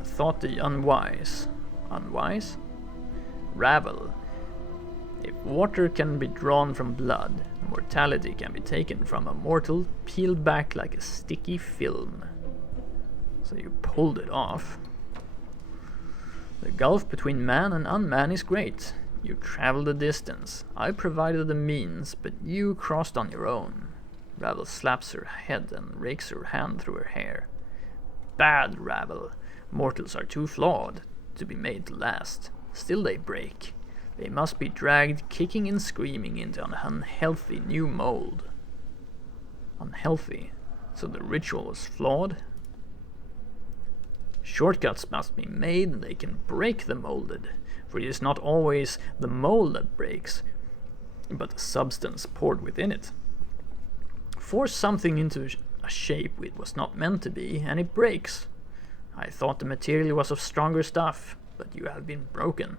Thought the unwise. Unwise? Ravel. If water can be drawn from blood, mortality can be taken from a mortal, peeled back like a sticky film. So you pulled it off. The gulf between man and unman is great. You traveled the distance. I provided the means, but you crossed on your own. Ravel slaps her head and rakes her hand through her hair. Bad, Ravel. Mortals are too flawed to be made to last. Still they break. They must be dragged kicking and screaming into an unhealthy new mold. Unhealthy? So the ritual was flawed? Shortcuts must be made and they can break the molded, for it is not always the mold that breaks, but the substance poured within it. Force something into a shape it was not meant to be, and it breaks. I thought the material was of stronger stuff, but you have been broken.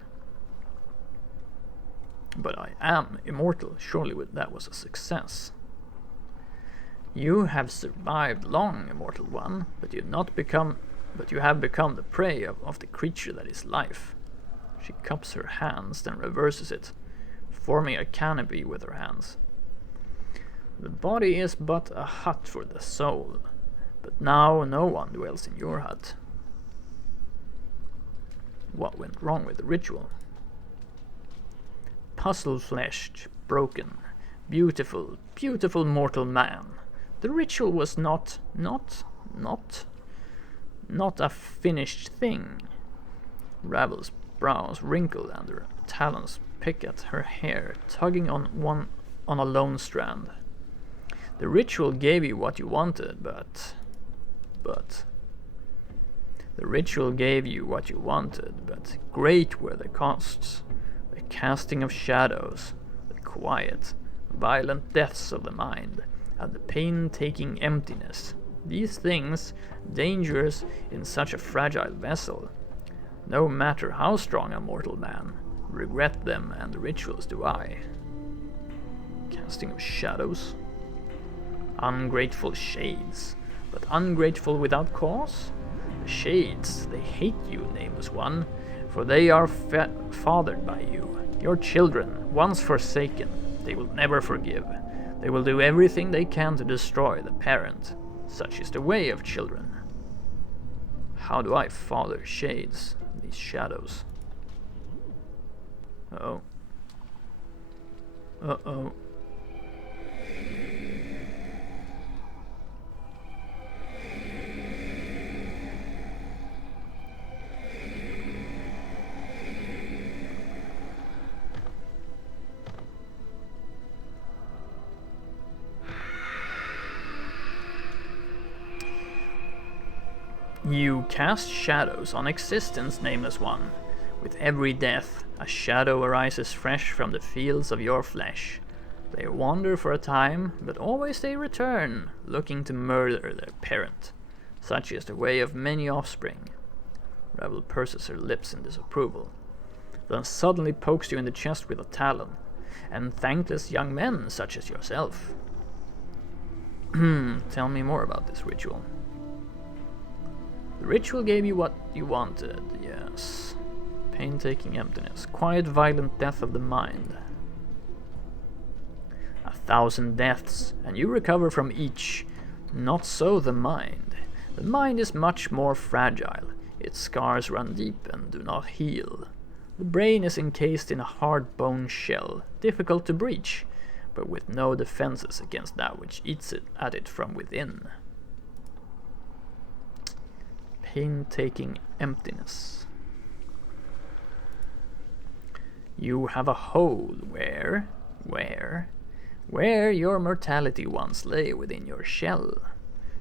But I am immortal, surely that was a success. You have survived long, immortal one, but you have become the prey of the creature that is life. She cups her hands, then reverses it, forming a canopy with her hands. The body is but a hut for the soul, but now no one dwells in your hut. What went wrong with the ritual? Puzzle-fleshed, broken, beautiful, beautiful mortal man. The ritual was not a finished thing. Ravel's brows wrinkle and her talons pick at her hair, tugging on a lone strand. The ritual gave you what you wanted, but the ritual gave you what you wanted, but great were the costs. The casting of shadows, the quiet, violent deaths of the mind, and the pain-taking emptiness. These things, dangerous in such a fragile vessel, no matter how strong a mortal man, regret them and the rituals do I. Casting of shadows? Ungrateful shades, but ungrateful without cause? The shades, they hate you, nameless one, for they are fathered by you. Your children, once forsaken, they will never forgive. They will do everything they can to destroy the parent. Such is the way of children. How do I father shades, these shadows? Uh-oh. Uh-oh. You cast shadows on existence, nameless one. With every death, a shadow arises fresh from the fields of your flesh. They wander for a time, but always they return, looking to murder their parent. Such is the way of many offspring. Ravel purses her lips in disapproval, then suddenly pokes you in the chest with a talon. And thankless young men such as yourself. Tell me more about this ritual. The ritual gave you what you wanted, yes. Pain-taking emptiness, quiet violent death of the mind. 1,000 deaths, and you recover from each. Not so the mind. The mind is much more fragile. Its scars run deep and do not heal. The brain is encased in a hard bone shell, difficult to breach, but with no defenses against that which eats at it from within. Pain-taking emptiness. You have a hole where your mortality once lay within your shell.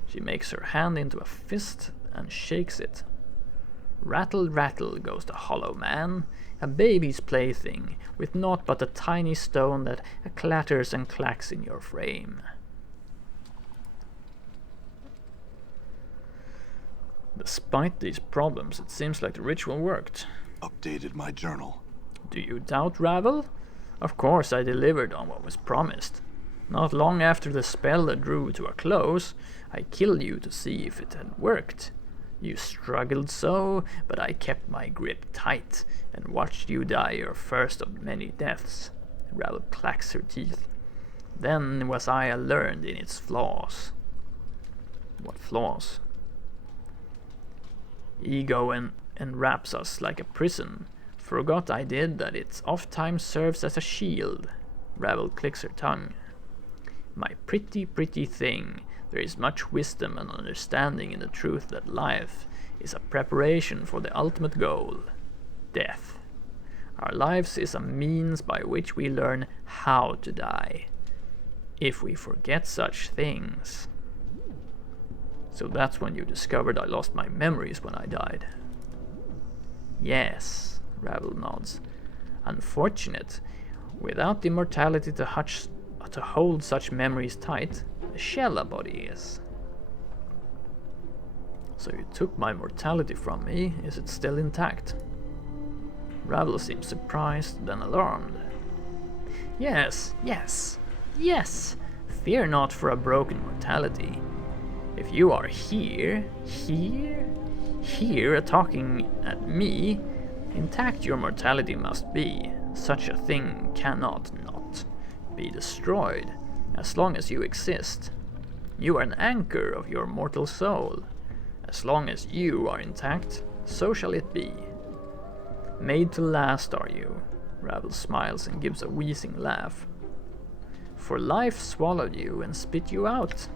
She makes her hand into a fist and shakes it. Rattle, rattle goes the hollow man, a baby's plaything, with naught but a tiny stone that clatters and clacks in your frame. Despite these problems, it seems like the ritual worked. Updated my journal. Do you doubt, Ravel? Of course I delivered on what was promised. Not long after the spell drew to a close, I killed you to see if it had worked. You struggled so, but I kept my grip tight and watched you die your first of many deaths. Ravel clacks her teeth. Then was I learned in its flaws. What flaws? Ego enwraps us like a prison. Forgot I did that it oft-times serves as a shield. Ravel clicks her tongue. My pretty, pretty thing, there is much wisdom and understanding in the truth that life is a preparation for the ultimate goal, death. Our lives is a means by which we learn how to die. If we forget such things. So that's when you discovered I lost my memories when I died. Yes, Ravel nods. Unfortunate. Without the immortality to hold such memories tight, a shell a body is. So you took my mortality from me, is it still intact? Ravel seems surprised, then alarmed. Yes, yes, yes! Fear not for a broken mortality. If you are here, talking at me, intact your mortality must be. Such a thing cannot not be destroyed, as long as you exist. You are an anchor of your mortal soul. As long as you are intact, so shall it be. Made to last are you, Ravel smiles and gives a wheezing laugh. For life swallowed you and spit you out.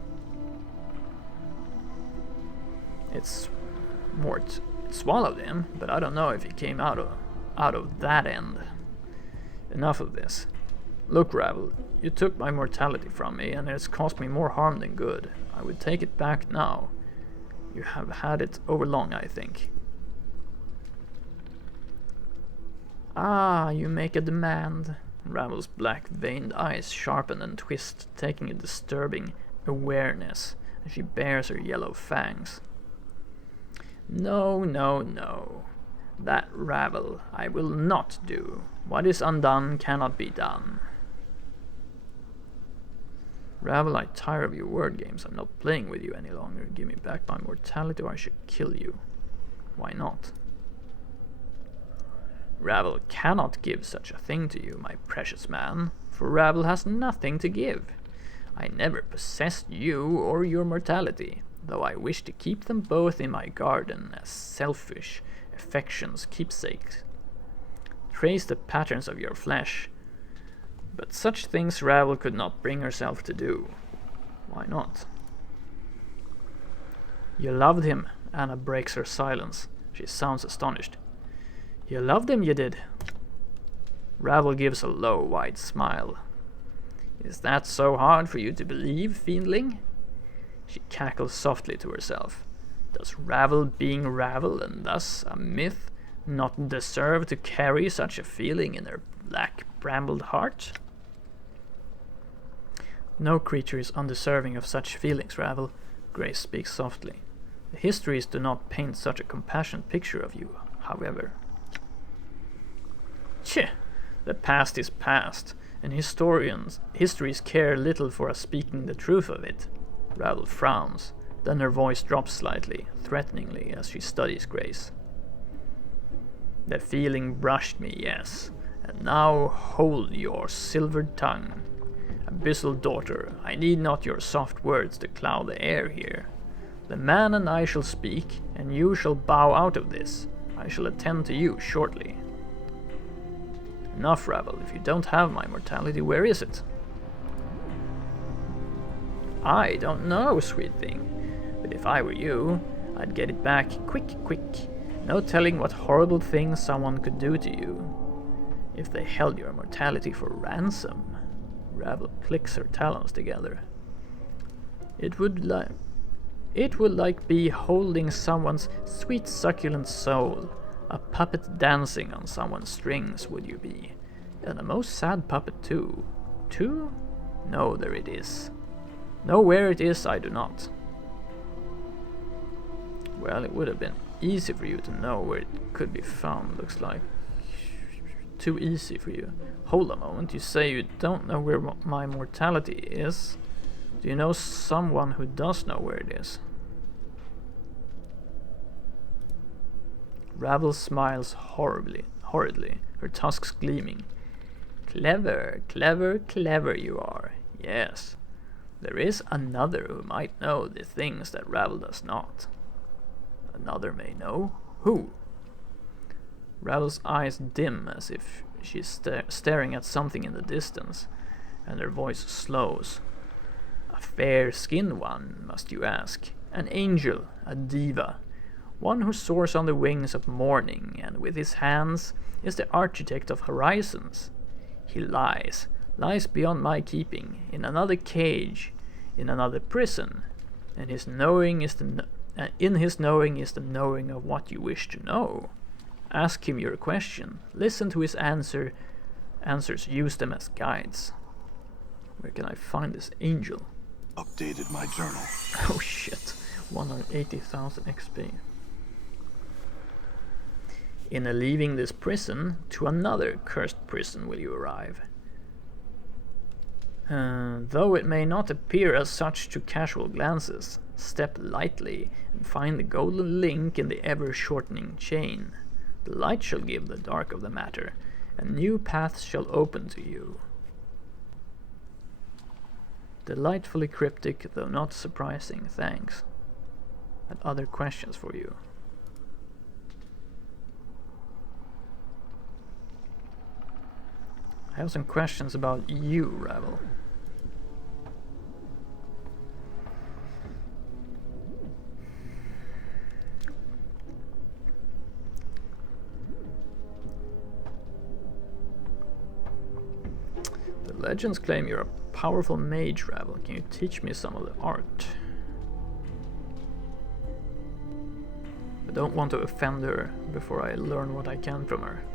It swallowed him, but I don't know if he came out of that end. Enough of this. Look, Ravel, you took my mortality from me, and it has caused me more harm than good. I would take it back now. You have had it over long, I think. Ah, you make a demand. Ravel's black-veined eyes sharpen and twist, taking a disturbing awareness as she bares her yellow fangs. No, no, no. That, Ravel, I will not do. What is undone cannot be done. Ravel, I tire of your word games. I'm not playing with you any longer. Give me back my mortality or I should kill you. Why not? Ravel cannot give such a thing to you, my precious man, for Ravel has nothing to give. I never possessed you or your mortality, though I wish to keep them both in my garden as selfish affection's keepsakes. Trace the patterns of your flesh, but such things Ravel could not bring herself to do. Why not? You loved him, Anna breaks her silence. She sounds astonished. You loved him, you did. Ravel gives a low, wide smile. Is that so hard for you to believe, fiendling? She cackles softly to herself. Does Ravel, being Ravel, and thus a myth, not deserve to carry such a feeling in her black, brambled heart? No creature is undeserving of such feelings, Ravel, Grace speaks softly. The histories do not paint such a compassionate picture of you, however. Tch! The past is past, and histories care little for us speaking the truth of it. Ravel frowns, then her voice drops slightly, threateningly, as she studies Grace. The feeling brushed me, yes, and now hold your silvered tongue. Abyssal daughter, I need not your soft words to cloud the air here. The man and I shall speak, and you shall bow out of this. I shall attend to you shortly. Enough, Ravel. If you don't have my mortality, where is it? I don't know, sweet thing. But if I were you, I'd get it back quick, quick. No telling what horrible things someone could do to you. If they held your mortality for ransom. Ravel clicks her talons together. It would like be holding someone's sweet succulent soul. A puppet dancing on someone's strings would you be. And a most sad puppet too. Too? No, there it is. Know where it is, I do not. Well, it would have been easy for you to know where it could be found, looks like. Too easy for you. Hold a moment, you say you don't know where my mortality is. Do you know someone who does know where it is? Ravel smiles horridly, her tusks gleaming. Clever, clever, clever you are. Yes, there is another who might know the things that Ravel does not. Another may know? Who? Ravel's eyes dim as if she's staring at something in the distance, and her voice slows. A fair-skinned one, must you ask? An angel, a diva, one who soars on the wings of morning, and with his hands is the architect of horizons. He lies beyond my keeping, in another cage, in another prison, and his knowing is in his knowing is the knowing of what you wish to know. Ask him your question, listen to his answers, use them as guides. Where can I find this angel? Updated my journal. Oh shit, 180,000 XP. In leaving this prison, to another cursed prison will you arrive. Though it may not appear as such to casual glances, step lightly and find the golden link in the ever-shortening chain. The light shall give the dark of the matter, and new paths shall open to you. Delightfully cryptic, though not surprising, thanks. And other questions for you. I have some questions about you, Ravel. The legends claim you're a powerful mage, Ravel. Can you teach me some of the art? I don't want to offend her before I learn what I can from her.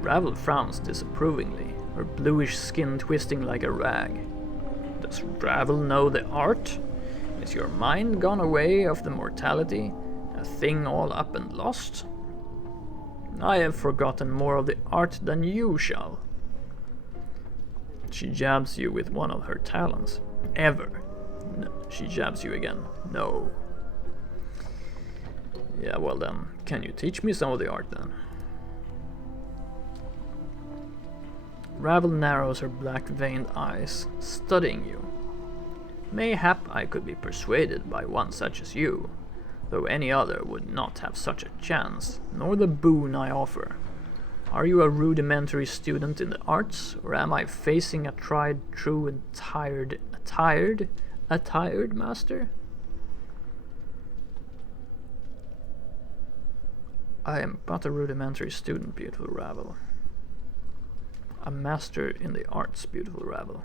Ravel frowns disapprovingly, her bluish skin twisting like a rag. Does Ravel know the art? Is your mind gone away of the mortality, a thing all up and lost? I have forgotten more of the art than you shall. She jabs you with one of her talents. Ever. No, she jabs you again. No. Yeah, well then, can you teach me some of the art then? Ravel narrows her black-veined eyes, studying you. Mayhap I could be persuaded by one such as you, though any other would not have such a chance, nor the boon I offer. Are you a rudimentary student in the arts, or am I facing a tried, true, and tired master? I am but a rudimentary student, beautiful Ravel. A master in the arts, beautiful Ravel.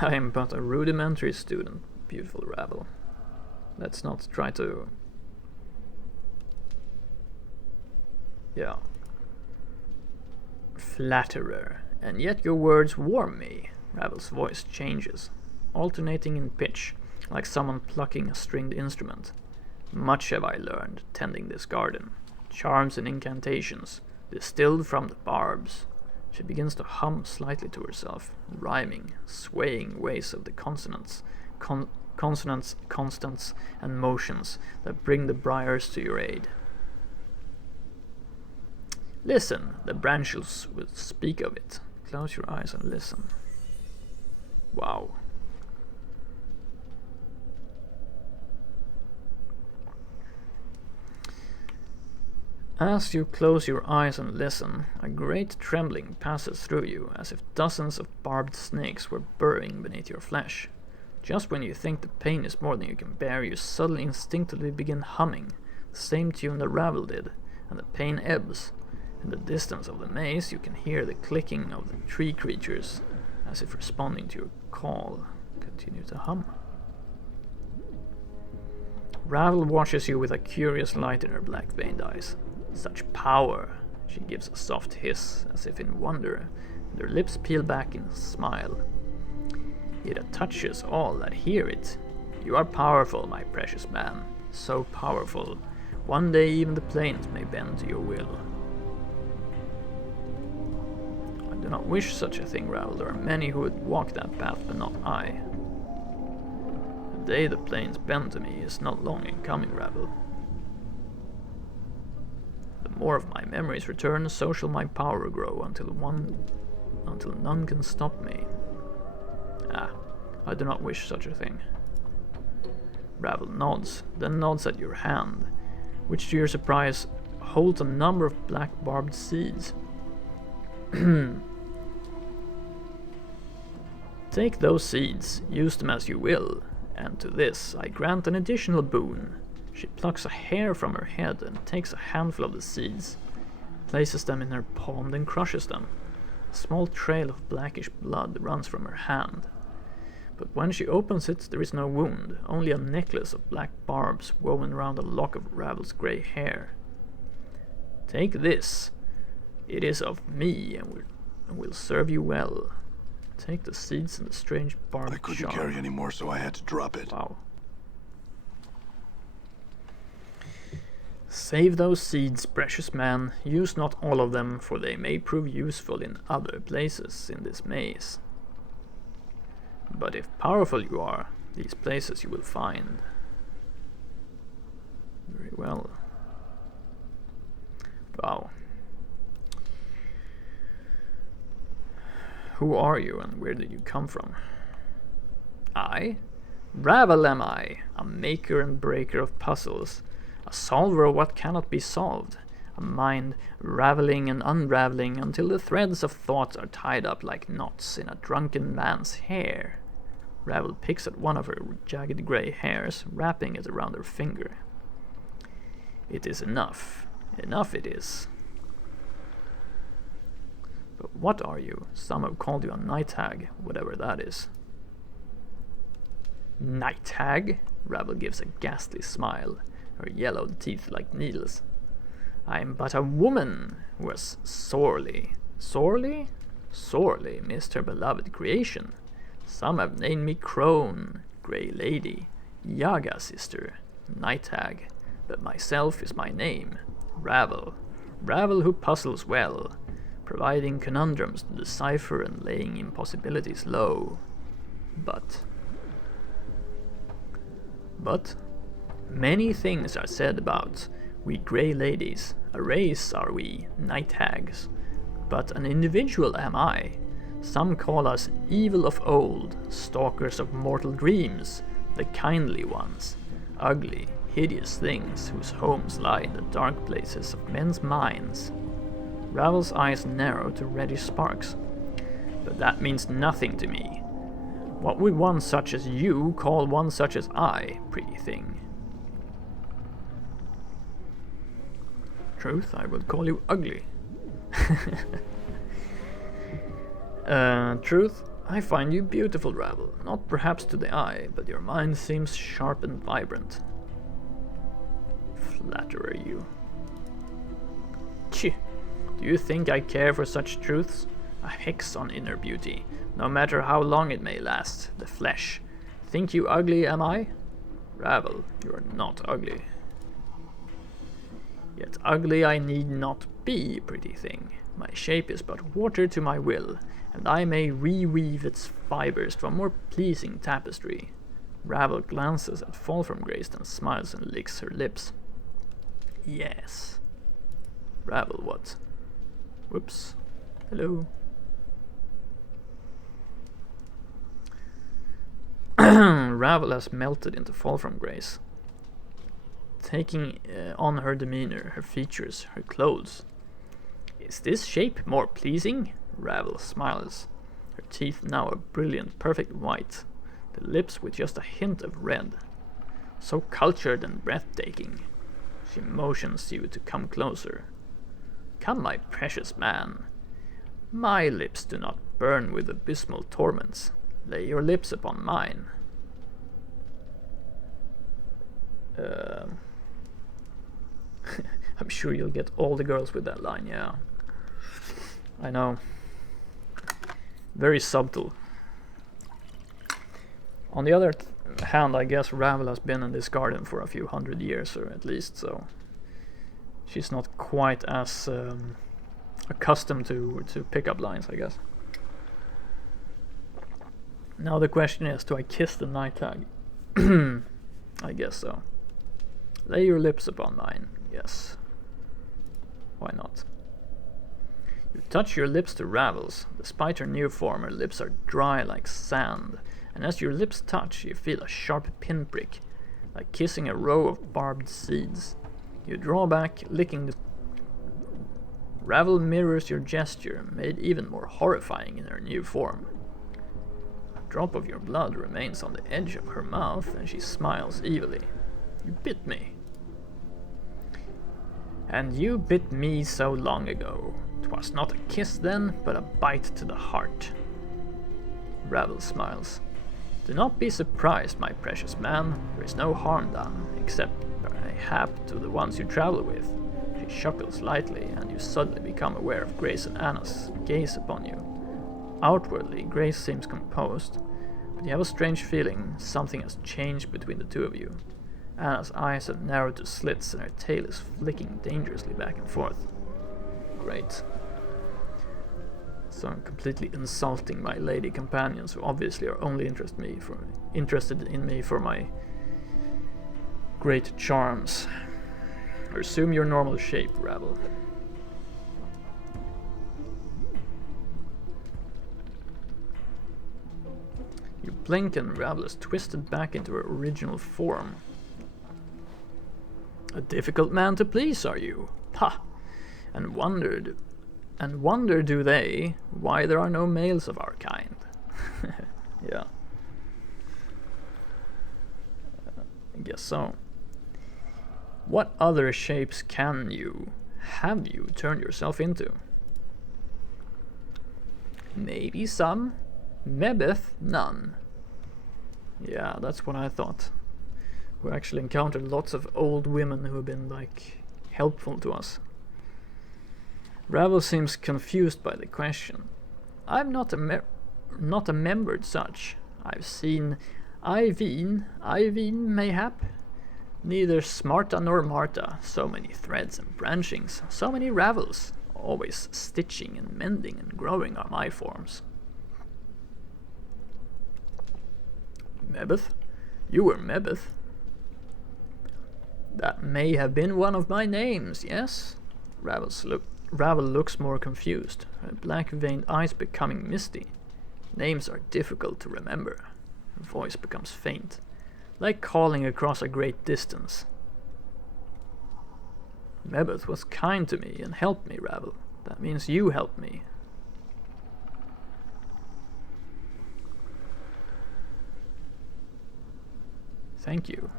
I am but a rudimentary student, beautiful Ravel. Let's not try to... Yeah. Flatterer, and yet your words warm me. Ravel's voice changes, alternating in pitch, like someone plucking a stringed instrument. Much have I learned, tending this garden. Charms and incantations, distilled from the barbs. She begins to hum slightly to herself, rhyming, swaying ways of the consonants, consonants, constants, and motions that bring the briars to your aid. Listen, the branches will speak of it. Close your eyes and listen. Wow. As you close your eyes and listen, a great trembling passes through you, as if dozens of barbed snakes were burrowing beneath your flesh. Just when you think the pain is more than you can bear, you suddenly instinctively begin humming, the same tune that Ravel did, and the pain ebbs. In the distance of the maze, you can hear the clicking of the tree creatures, as if responding to your call. Continue to hum. Ravel watches you with a curious light in her black-veined eyes. Such power! She gives a soft hiss, as if in wonder, and her lips peel back in a smile. It touches all that hear it. You are powerful, my precious man. So powerful. One day even the plains may bend to your will. I do not wish such a thing, Ravel. There are many who would walk that path, but not I. The day the plains bend to me is not long in coming, Ravel. The more of my memories return, so shall my power grow until none can stop me. I do not wish such a thing. Ravel nods, then nods at your hand, which to your surprise holds a number of black barbed seeds. Take those seeds, use them as you will, and to this I grant an additional boon. She plucks a hair from her head and takes a handful of the seeds, places them in her palm, then crushes them. A small trail of blackish blood runs from her hand. But when she opens it, there is no wound, only a necklace of black barbs woven around a lock of Ravel's grey hair. Take this. It is of me and will serve you well. Take the seeds and the strange barbed I couldn't charm. carry any more, so I had to drop it. Wow. Save those seeds, precious man. Use not all of them, for they may prove useful in other places in this maze. But if powerful you are, these places you will find. Very well. Wow. Who are you and where did you come from? I? Ravel am I, a maker and breaker of puzzles, a solver of what cannot be solved, a mind raveling and unraveling until the threads of thought are tied up like knots in a drunken man's hair. Ravel picks at one of her jagged grey hairs, wrapping it around her finger. It is enough. Enough it is. But what are you? Some have called you a night hag, whatever that is. Night hag? Ravel gives a ghastly smile, her yellowed teeth like needles. I am but a woman who has sorely missed her beloved creation. Some have named me Crone, Grey Lady, Yaga Sister, Night Hag, but myself is my name, Ravel. Ravel who puzzles well, providing conundrums to decipher and laying impossibilities low. But many things are said about we grey ladies, a race are we, night hags, but an individual am I. Some call us evil of old, stalkers of mortal dreams, the kindly ones, ugly, hideous things whose homes lie in the dark places of men's minds. Ravel's eyes narrow to reddish sparks. But that means nothing to me. What would one such as you call one such as I, pretty thing? Truth, I would call you ugly. Truth, I find you beautiful, Ravel. Not perhaps to the eye, but your mind seems sharp and vibrant. Flatterer, you. Chih! Do you think I care for such truths? A hex on inner beauty, no matter how long it may last, the flesh. Think you ugly, am I? Ravel, you are not ugly. Yet ugly I need not be, pretty thing. My shape is but water to my will, and I may reweave its fibers to a more pleasing tapestry. Ravel glances at Fall from Grace and smiles and licks her lips. Yes. Ravel, what? Whoops. Hello. Ravel has melted into Fall from Grace, taking on her demeanor, her features, her clothes. Is this shape more pleasing? Ravel smiles, her teeth now a brilliant, perfect white, the lips with just a hint of red. So cultured and breathtaking. She motions you to come closer. Come, my precious man. My lips do not burn with abysmal torments. Lay your lips upon mine. I'm sure you'll get all the girls with that line, yeah. I know. Very subtle. On the other hand, I guess Ravel has been in this garden for a few hundred years, or at least, so she's not quite as accustomed to pickup lines, I guess. Now the question is, do I kiss the night hag? I guess so. Lay your lips upon mine, yes. Why not? You touch your lips to Ravel's. Despite her new form, her lips are dry like sand, and as your lips touch, you feel a sharp pinprick. like kissing a row of barbed seeds. You draw back, licking the... Ravel mirrors your gesture, made even more horrifying in her new form. A drop of your blood remains on the edge of her mouth, and she smiles evilly. You bit me. And you bit me so long ago. 'Twas not a kiss then, but a bite to the heart. Ravel smiles. Do not be surprised, my precious man. There is no harm done, except perhap to the ones you travel with. She chuckles lightly, and you suddenly become aware of Grace and Anna's gaze upon you. Outwardly, Grace seems composed, but you have a strange feeling something has changed between the two of you. Anna's eyes have narrowed to slits, and her tail is flicking dangerously back and forth. Great. So I'm completely insulting my lady companions, who obviously are only interested in me for my great charms. Resume your normal shape, Ravel. You blink and Ravel is twisted back into her original form. A difficult man to please, are you? Ha! And wonder do they why there are no males of our kind. Yeah. I guess so. What other shapes have you turned yourself into? Maybe some. Mebeth, none. Yeah, that's what I thought. We actually encountered lots of old women who have been, like, helpful to us. Ravel seems confused by the question. I'm not a membered such. I've seen Iveen mayhap. Neither Smarta nor Marta, so many threads and branchings, so many Ravels, always stitching and mending and growing are my forms. Mebeth? You were Mebeth? That may have been one of my names, yes? Ravel looks more confused, her black-veined eyes becoming misty. Names are difficult to remember. Her voice becomes faint, like calling across a great distance. Mebeth was kind to me and helped me, Ravel. That means you helped me. Thank you.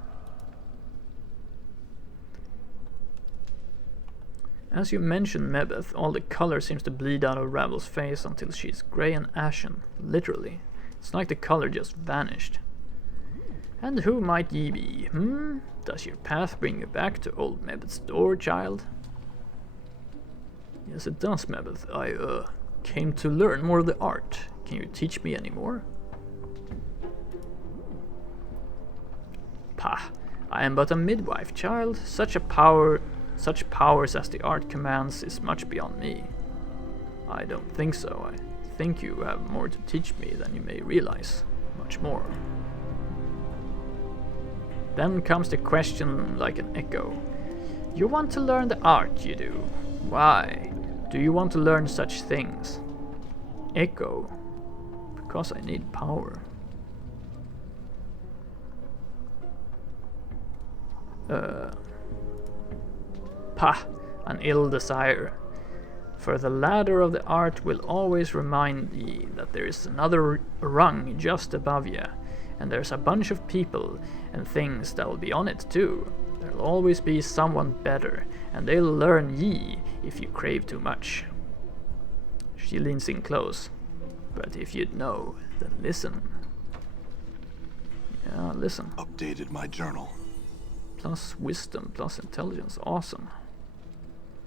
As you mention Mebeth, all the color seems to bleed out of Ravel's face until she's grey and ashen, literally. It's like the color just vanished. And who might ye be, Does your path bring you back to old Mebeth's door, child? Yes, it does, Mebeth. I, came to learn more of the art. Can you teach me any more? Pah, I am but a midwife, child. Such powers as the art commands is much beyond me. I don't think so. I think you have more to teach me than you may realize. Much more. Then comes the question like an echo. You want to learn the art, you do. Why? Do you want to learn such things? Echo. Because I need power. Pah, an ill desire. For the ladder of the art will always remind ye that there is another rung just above ye, and there's a bunch of people and things that'll be on it too. There'll always be someone better, and they'll learn ye if you crave too much. She leans in close. But if you'd know, then listen. Yeah, listen. Updated my journal. Plus wisdom, plus intelligence. Awesome.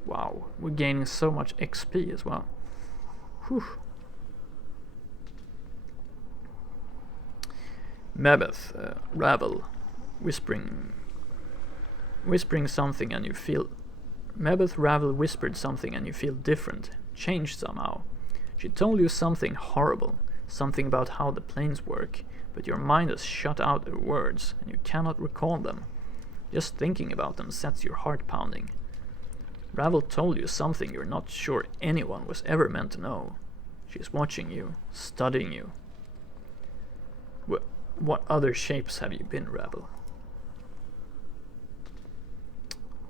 Wow, we're gaining so much XP as well. Whew. Mebeth, Ravel, whispering something and you feel... Mebeth Ravel whispered something and you feel different, changed somehow. She told you something horrible, something about how the planes work, but your mind has shut out her words and you cannot recall them. Just thinking about them sets your heart pounding. Ravel told you something you're not sure anyone was ever meant to know. She's watching you, studying you. What other shapes have you been, Ravel?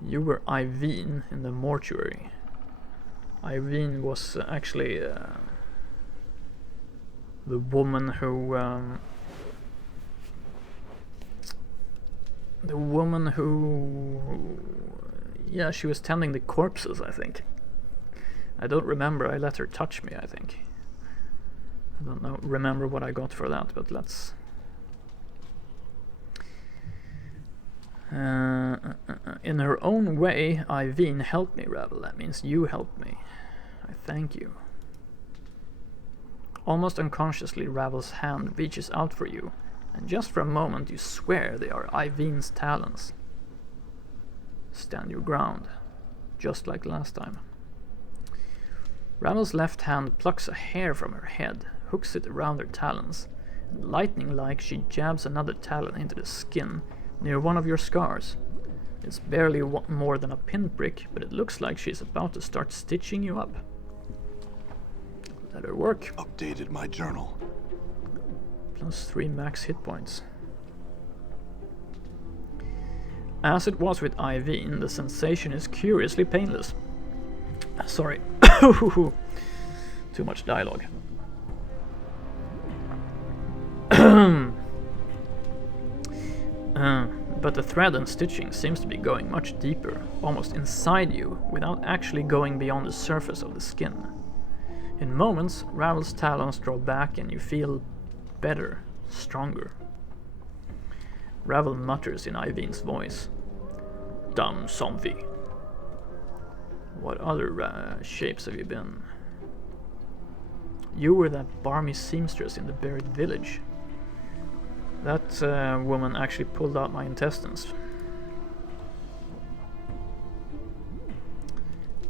You were Iveen in the mortuary. Iveen was actually the woman who yeah, she was tending the corpses, I think. I don't remember. I let her touch me, I think. I don't remember what I got for that, but let's in her own way, Iveen helped me, Ravel. That means you helped me. I thank you. Almost unconsciously, Ravel's hand reaches out for you, and just for a moment you swear they are Iveen's talons. Stand your ground, just like last time. Ravel's left hand plucks a hair from her head, hooks it around her talons, and lightning-like she jabs another talon into the skin near one of your scars. It's barely more than a pinprick, but it looks like she's about to start stitching you up. Let her work. Updated my journal. +3 max hit points. As it was with Iveen, the sensation is curiously painless. Sorry. Too much dialogue. But the thread and stitching seems to be going much deeper, almost inside you, without actually going beyond the surface of the skin. In moments, Ravel's talons draw back and you feel better, stronger. Ravel mutters in Iveen's voice. Damn zombie. What other shapes have you been? You were that barmy seamstress in the buried village. That woman actually pulled out my intestines.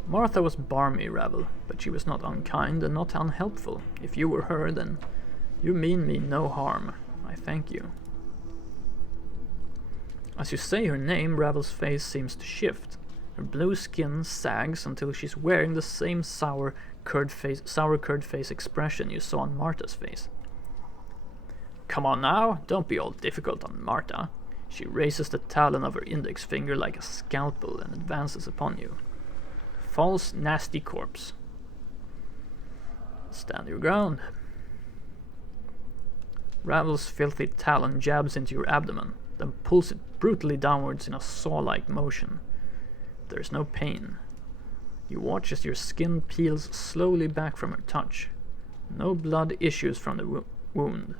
Martha was barmy, Ravel, but she was not unkind and not unhelpful. If you were her, then you mean me no harm. I thank you. As you say her name, Ravel's face seems to shift. Her blue skin sags until she's wearing the same sour curd face expression you saw on Martha's face. Come on now, don't be all difficult on Martha. She raises the talon of her index finger like a scalpel and advances upon you. False, nasty corpse. Stand your ground. Ravel's filthy talon jabs into your abdomen, then pulls it brutally downwards in a saw-like motion. There's no pain. You watch as your skin peels slowly back from her touch. No blood issues from the wound.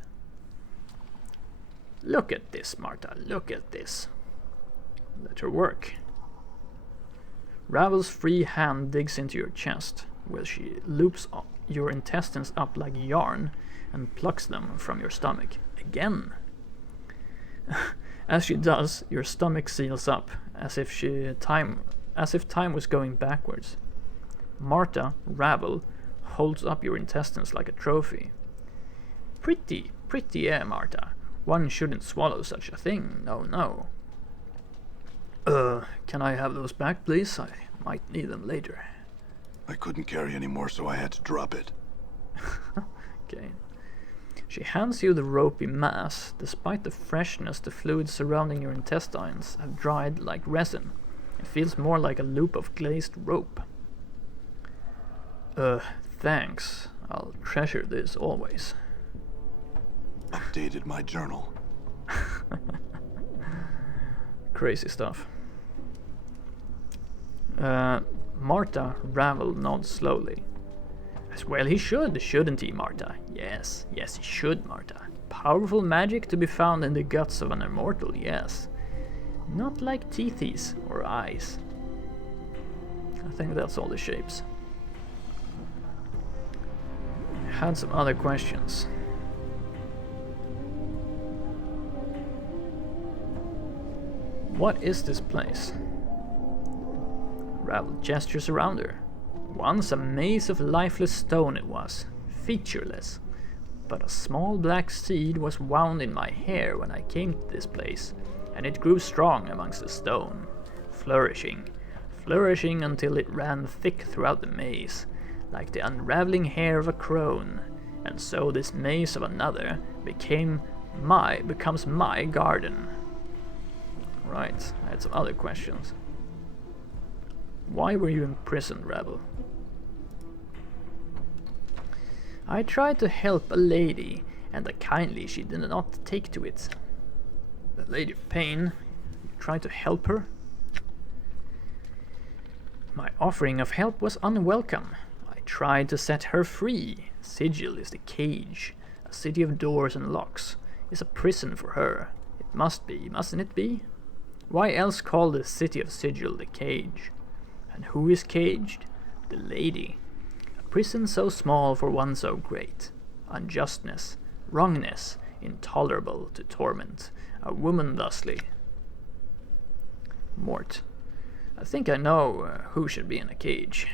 Look at this, Martha, look at this. Let her work. Ravel's free hand digs into your chest, where she loops your intestines up like yarn and plucks them from your stomach. Again. As she does, your stomach seals up, as if time was going backwards. Martha, Ravel, holds up your intestines like a trophy. Pretty, Martha. One shouldn't swallow such a thing, no. Can I have those back, please? I might need them later. I couldn't carry any more, so I had to drop it. Okay. She hands you the ropey mass. Despite the freshness, the fluids surrounding your intestines have dried like resin. It feels more like a loop of glazed rope. Thanks. I'll treasure this always. Updated my journal. Crazy stuff. Martha, Ravel nods slowly. As well he should, shouldn't he, Martha? Yes, he should, Martha. Powerful magic to be found in the guts of an immortal, yes. Not like teethies or eyes. I think that's all the shapes. I had some other questions. What is this place? Ravel gestures around her. Once a maze of lifeless stone it was, featureless. But a small black seed was wound in my hair when I came to this place, and it grew strong amongst the stone, flourishing until it ran thick throughout the maze, like the unraveling hair of a crone, and so this maze of another becomes my garden. Right, I had some other questions. Why were you imprisoned, Ravel? I tried to help a lady, and kindly she did not take to it. The Lady of Pain? You tried to help her? My offering of help was unwelcome. I tried to set her free. Sigil is the cage. A city of doors and locks is a prison for her. It must be, mustn't it be? Why else call the city of Sigil the cage? And who is caged? The lady. A prison so small for one so great. Unjustness, wrongness, intolerable to torment. A woman thusly. Mort. I think I know who should be in a cage.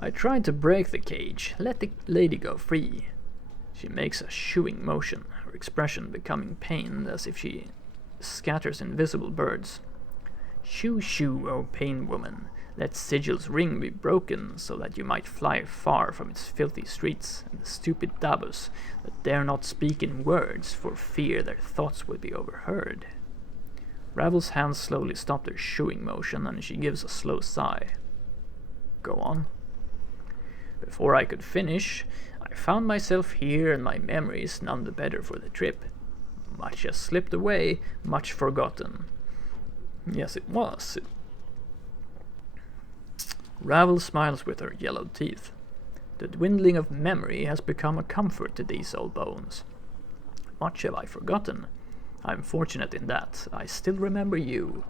I tried to break the cage, let the lady go free. She makes a shooing motion, her expression becoming pained as if she scatters invisible birds. Shoo shoo, O pain woman, let Sigil's ring be broken so that you might fly far from its filthy streets and the stupid Davos that dare not speak in words for fear their thoughts would be overheard. Ravel's hands slowly stop their shooing motion and she gives a slow sigh. Go on. Before I could finish, I found myself here and my memories none the better for the trip. Much has slipped away, much forgotten. Yes, it was. Ravel smiles with her yellowed teeth. The dwindling of memory has become a comfort to these old bones. Much have I forgotten. I'm fortunate in that. I still remember you.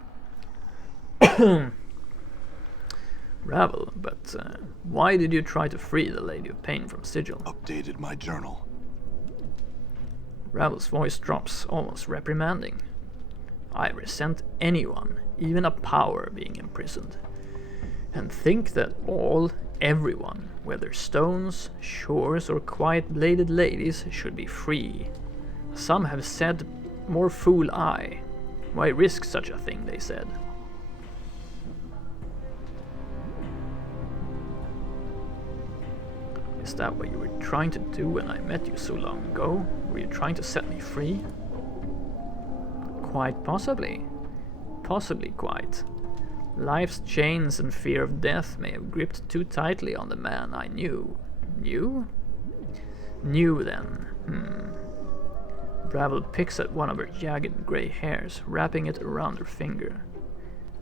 Ravel, but why did you try to free the Lady of Pain from Sigil? Updated my journal. Ravel's voice drops, almost reprimanding. I resent anyone, even a power, being imprisoned. And think that everyone, whether stones, shores, or quiet-bladed ladies, should be free. Some have said, more fool I. Why risk such a thing, they said. Is that what you were trying to do when I met you so long ago? Were you trying to set me free? Quite possibly. Possibly quite. Life's chains and fear of death may have gripped too tightly on the man I knew. Knew? Knew then. Ravel picks at one of her jagged grey hairs, wrapping it around her finger.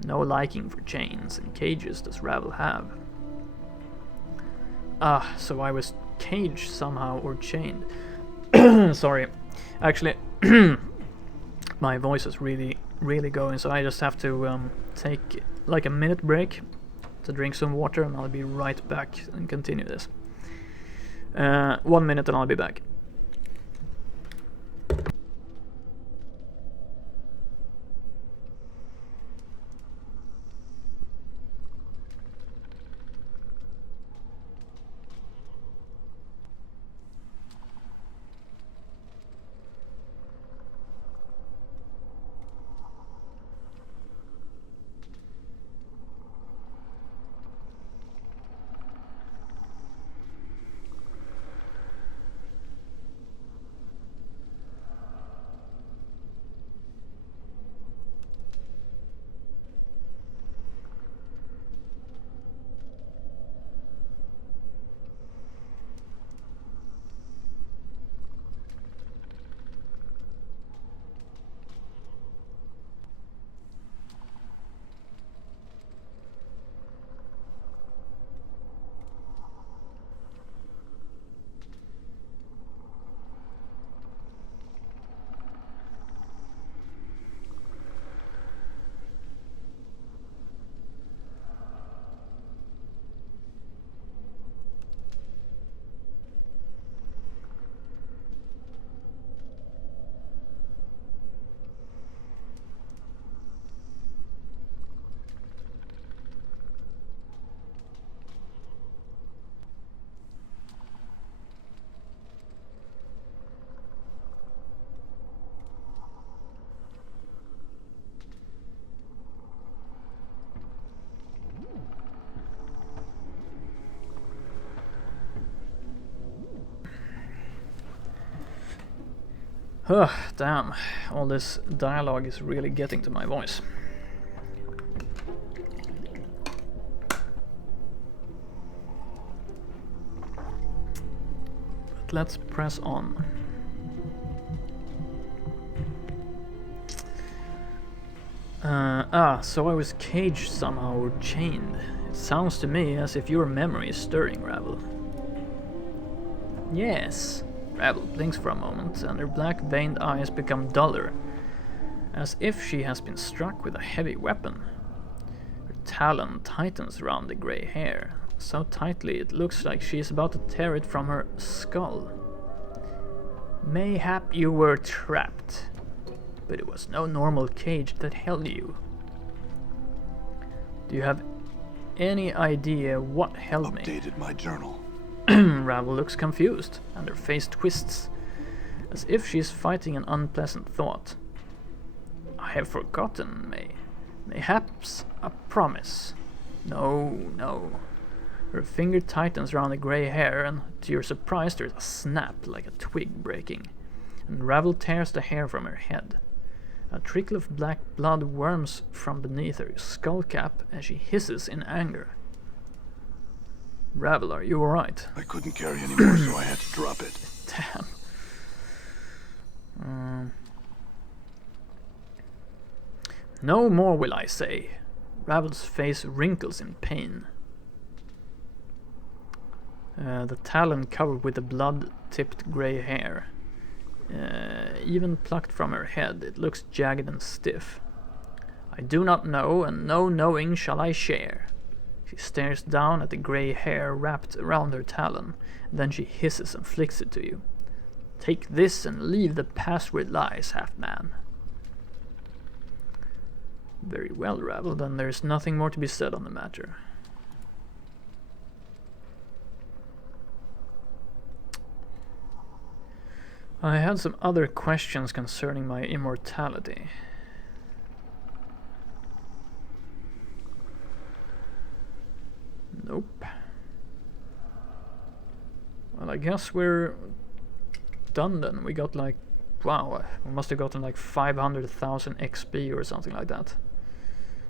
No liking for chains and cages does Ravel have. Ah, so I was caged somehow or chained. Sorry. Actually, my voice is really going, so I just have to take like a minute break to drink some water and I'll be right back and continue this. 1 minute and I'll be back. Damn, all this dialogue is really getting to my voice. Alright, let's press on. So I was caged somehow or chained. It sounds to me as if your memory is stirring, Ravel. Yes. Ravel blinks for a moment, and her black veined eyes become duller, as if she has been struck with a heavy weapon. Her talon tightens around the grey hair, so tightly it looks like she is about to tear it from her skull. Mayhap you were trapped, but it was no normal cage that held you. Do you have any idea what held me? Updated my journal. Ravel looks confused, and her face twists, as if she is fighting an unpleasant thought. I have forgotten, mayhaps a promise. No. Her finger tightens around the grey hair, and to your surprise there's a snap like a twig breaking, and Ravel tears the hair from her head. A trickle of black blood worms from beneath her skull cap as she hisses in anger. Ravel, are you alright? I couldn't carry anymore, so I had to drop it. Damn. No more will I say. Ravel's face wrinkles in pain. The talon covered with the blood-tipped grey hair. Even plucked from her head, it looks jagged and stiff. I do not know, and no knowing shall I share. She stares down at the grey hair wrapped around her talon, and then she hisses and flicks it to you. Take this and leave the past where it lies, half-man. Very well, Ravel, then there is nothing more to be said on the matter. I had some other questions concerning my immortality. Nope. Well, I guess we're done then. We got like, wow, we must have gotten like 500,000 XP or something like that.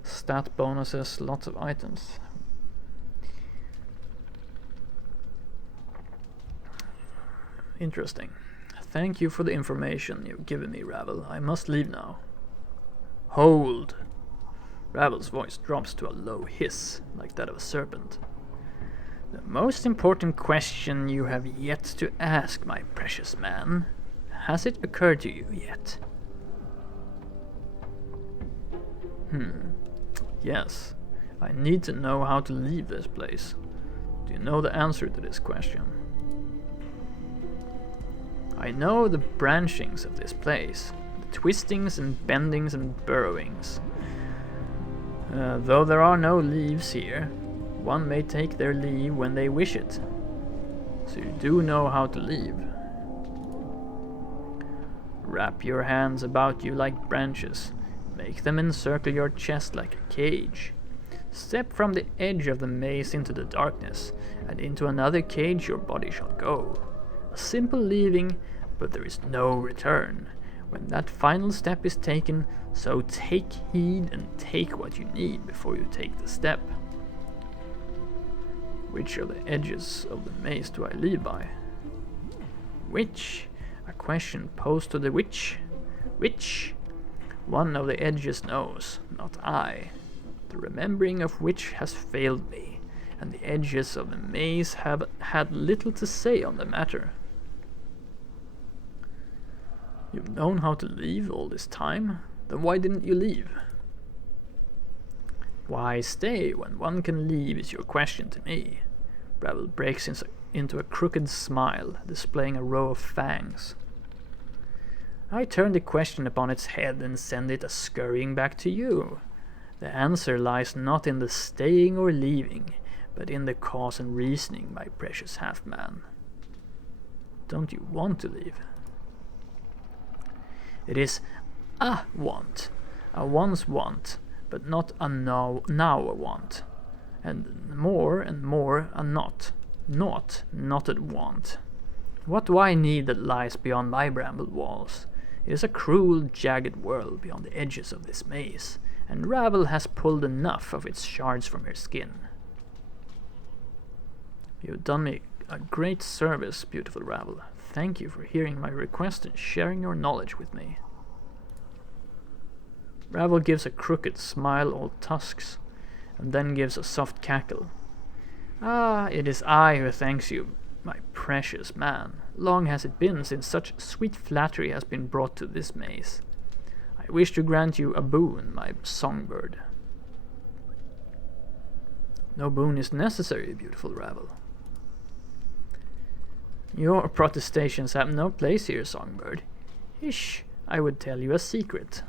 Stat bonuses, lots of items. Interesting. Thank you for the information you've given me, Ravel. I must leave now. Hold! Ravel's voice drops to a low hiss, like that of a serpent. The most important question you have yet to ask, my precious man. Has it occurred to you yet? Yes. I need to know how to leave this place. Do you know the answer to this question? I know the branchings of this place, the twistings and bendings and burrowings. Though there are no leaves here, one may take their leave when they wish it. So you do know how to leave. Wrap your hands about you like branches. Make them encircle your chest like a cage. Step from the edge of the maze into the darkness, and into another cage your body shall go. A simple leaving, but there is no return. When that final step is taken, so take heed and take what you need before you take the step. Which of the edges of the maze do I leave by? Which? A question posed to the witch. Which? One of the edges knows, not I. The remembering of which has failed me, and the edges of the maze have had little to say on the matter. You've known how to leave all this time? Then why didn't you leave? Why stay when one can leave is your question to me. Ravel breaks into a crooked smile, displaying a row of fangs. I turn the question upon its head and send it scurrying back to you. The answer lies not in the staying or leaving, but in the cause and reasoning, my precious half-man. Don't you want to leave? It is a want, a once want, but not a now a want, and more a not a want. What do I need that lies beyond my bramble walls? It is a cruel, jagged world beyond the edges of this maze, and Ravel has pulled enough of its shards from her skin. You've done me a great service, beautiful Ravel. Thank you for hearing my request and sharing your knowledge with me. Ravel gives a crooked smile, all tusks, and then gives a soft cackle. Ah, it is I who thanks you, my precious man. Long has it been since such sweet flattery has been brought to this maze. I wish to grant you a boon, my songbird. No boon is necessary, beautiful Ravel. Your protestations have no place here, songbird. Ish, I would tell you a secret.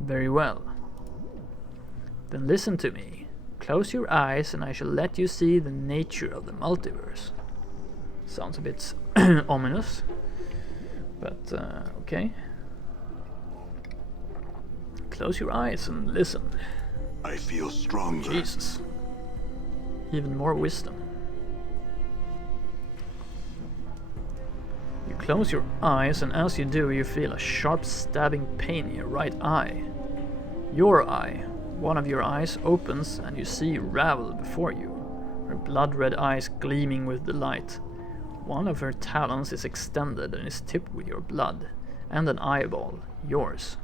Very well. Then listen to me. Close your eyes and I shall let you see the nature of the multiverse. Sounds a bit ominous, but okay. Close your eyes and listen. I feel stronger. Jesus. Even more wisdom. You close your eyes and as you do you feel a sharp stabbing pain in your right eye. Your eye. One of your eyes opens and you see Ravel before you, her blood-red eyes gleaming with delight. One of her talons is extended and is tipped with your blood, and an eyeball, yours.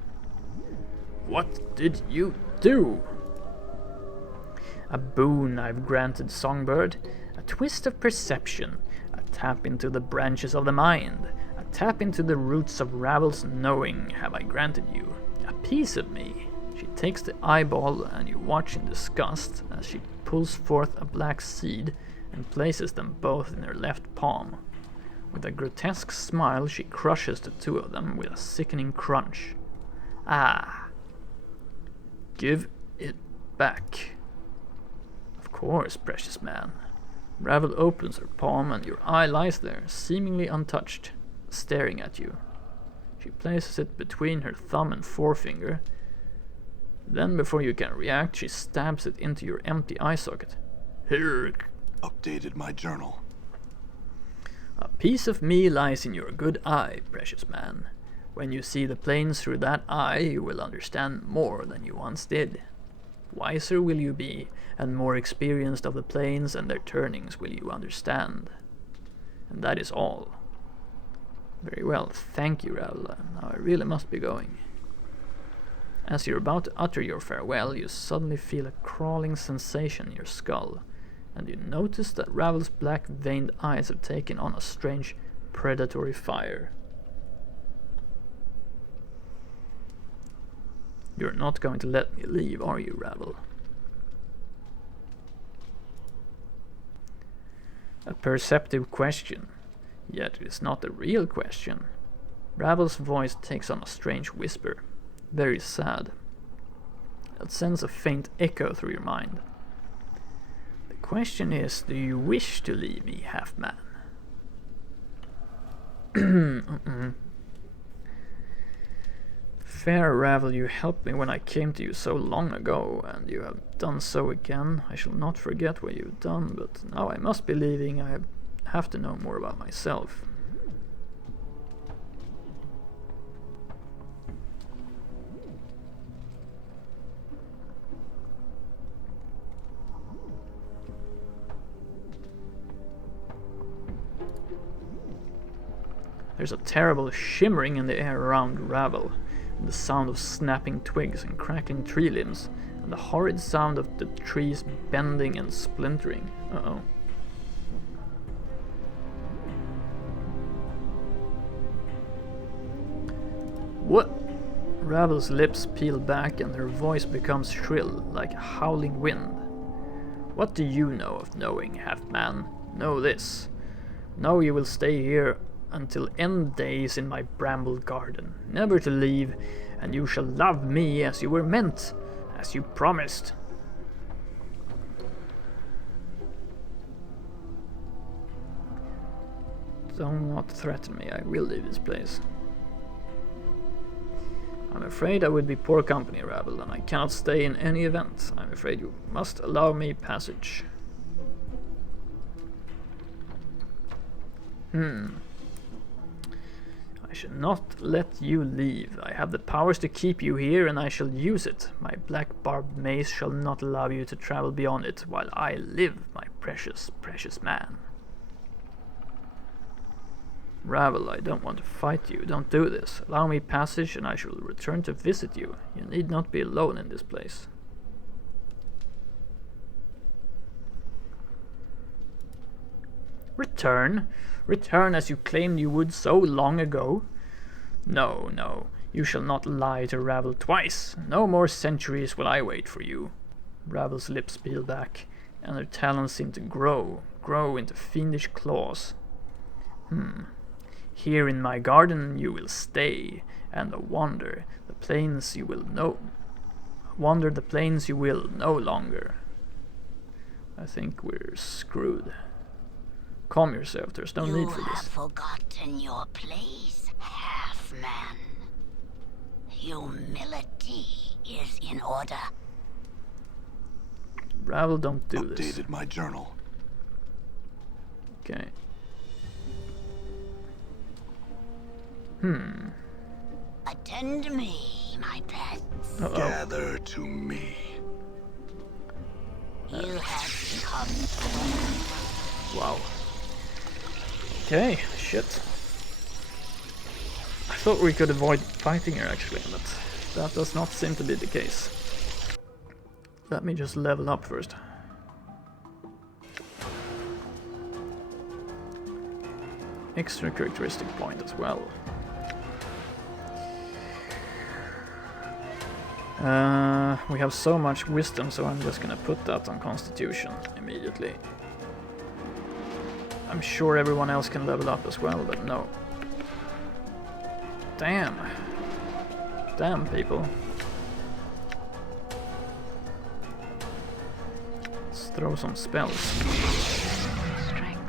What did you do? A boon I've granted, songbird. A twist of perception, a tap into the branches of the mind, a tap into the roots of Ravel's knowing have I granted you. A piece of me. She takes the eyeball and you watch in disgust as she pulls forth a black seed and places them both in her left palm. With a grotesque smile she crushes the two of them with a sickening crunch. Ah! Give it back. Of course, precious man. Ravel opens her palm and your eye lies there, seemingly untouched, staring at you. She places it between her thumb and forefinger. Then, before you can react, she stabs it into your empty eye socket. Here. Updated my journal. A piece of me lies in your good eye, precious man. When you see the planes through that eye, you will understand more than you once did. Wiser will you be, and more experienced of the planes and their turnings will you understand. And that is all. Very well, thank you, Ravel. Now I really must be going. As you're about to utter your farewell, you suddenly feel a crawling sensation in your skull, and you notice that Ravel's black veined eyes have taken on a strange predatory fire. You're not going to let me leave, are you, Ravel? A perceptive question, yet it is not a real question. Ravel's voice takes on a strange whisper. Very sad. It sends a faint echo through your mind. The question is, do you wish to leave me, half-man? Fair Ravel, you helped me when I came to you so long ago, and you have done so again. I shall not forget what you've done, but now I must be leaving. I have to know more about myself. There's a terrible shimmering in the air around Ravel, and the sound of snapping twigs and cracking tree limbs, and the horrid sound of the trees bending and splintering. Uh-oh. What? Ravel's lips peel back and her voice becomes shrill, like a howling wind. What do you know of knowing, half-man? Know this. Know you will stay here until end days in my bramble garden, never to leave, and you shall love me as you were meant, as you promised. Do not threaten me, I will leave this place. I'm afraid I would be poor company, Ravel, and I cannot stay in any event. I'm afraid you must allow me passage. I I shall not let you leave. I have the powers to keep you here, and I shall use it. My black barbed mace shall not allow you to travel beyond it while I live, my precious, precious man. Ravel, I don't want to fight you. Don't do this. Allow me passage, and I shall return to visit you. You need not be alone in this place. Return? Return as you claimed you would so long ago? No, no, you shall not lie to Ravel twice. No more centuries will I wait for you. Ravel's lips peel back, and her talons seem to grow into fiendish claws. Here in my garden you will stay, and wander the plains you will no longer. I think we're screwed. Calm yourself, there's no need for You this. have forgotten your place, half-man. Humility is in order. Ravel, don't do this. Updated my journal. Okay. Attend me, my pets. Uh-oh. Gather to me. You have become Wow. Okay, shit. I thought we could avoid fighting her actually, but that does not seem to be the case. Let me just level up first. Extra characteristic point as well. We have so much wisdom, so I'm just gonna put that on Constitution immediately. I'm sure everyone else can level up as well, but no. Damn. Damn, people. Let's throw some spells. Strength.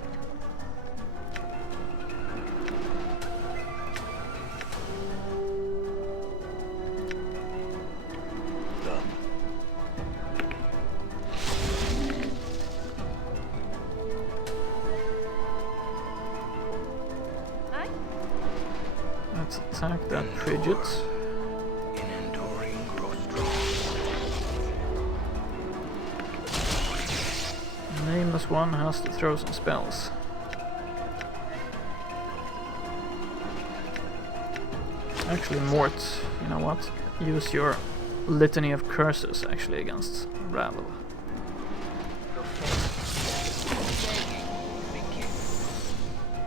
Done. Let's attack that frigid. In enduring, grow strong. Nameless one has to throw some spells. Actually, Mort, you know what? Use your litany of curses actually against Ravel.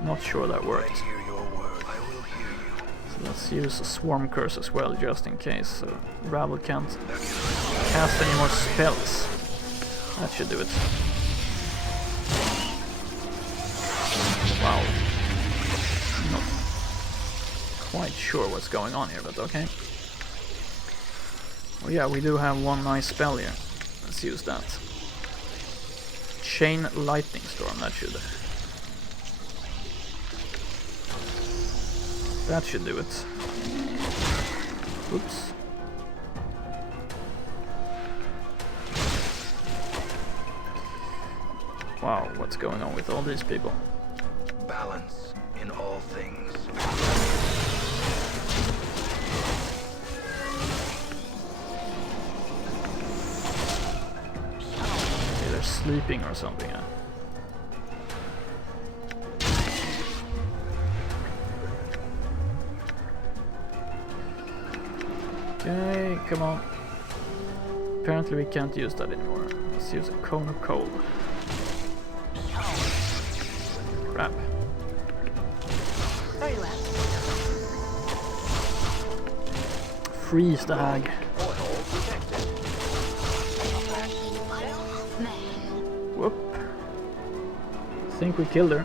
Not sure that worked. Hear your word. I will hear you. So let's use a swarm curse as well, just in case, so Ravel can't cast any more spells. That should do it. Wow. Not quite sure what's going on here, but okay. Oh yeah, we do have one nice spell here. Let's use that. Chain Lightning Storm, that should do it. Oops. Wow, what's going on with all these people? Balance in all things. Okay, they're sleeping or something, huh? Okay, come on. Apparently we can't use that anymore. Let's use a Cone of Cold. Crap. Very well. Freeze the hag. Whoop. Think we killed her.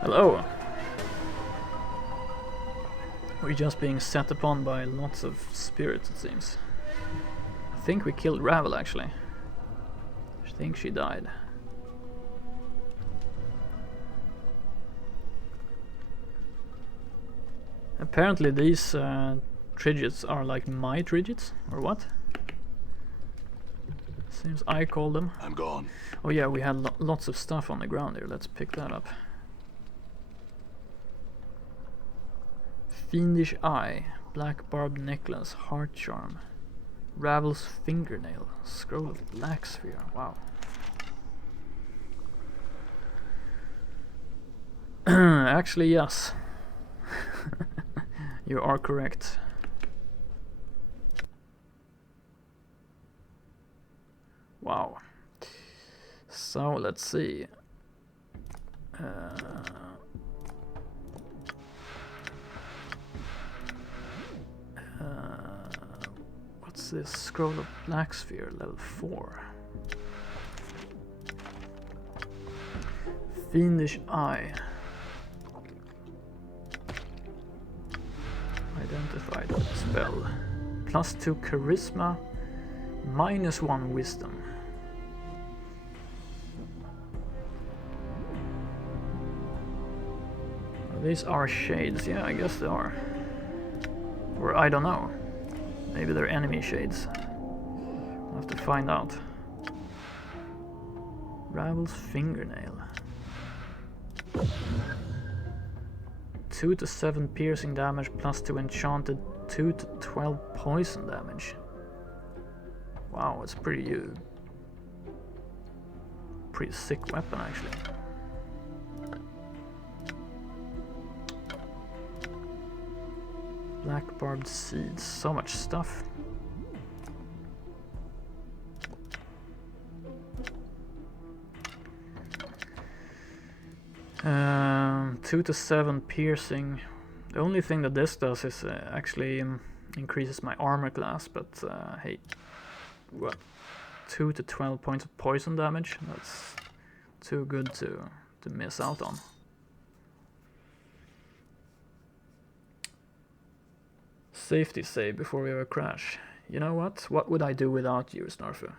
Hello. We're just being set upon by lots of spirits, it seems. I think we killed Ravel, actually. I think she died. Apparently these Trigids are like my Trigids, or what? Seems I called them. I'm gone. Oh yeah, we had lots of stuff on the ground here. Let's pick that up. Fiendish Eye, Black Barbed Necklace, Heart Charm, Ravel's Fingernail, Scroll of Black Sphere. Wow. Actually, yes. You are correct. Wow. So let's see. What's this? Scroll of Black Sphere, level 4. Fiendish Eye. Identify that spell. +2 Charisma, -1 Wisdom. These are shades, yeah, I guess they are. Or I don't know. Maybe they're enemy shades. I'll have to find out. Ravel's Fingernail. 2 to 7 piercing damage, +2 enchanted, 2 to 12 poison damage. Wow, it's pretty sick weapon actually. Black Barbed Seeds, so much stuff. Um, 2 to 7 piercing. The only thing that this does is actually increases my armor class, but hey, what? 2 to 12 points of poison damage? That's too good to miss out on. Safety save before we have a crash. You know what? What would I do without you, Snarfu?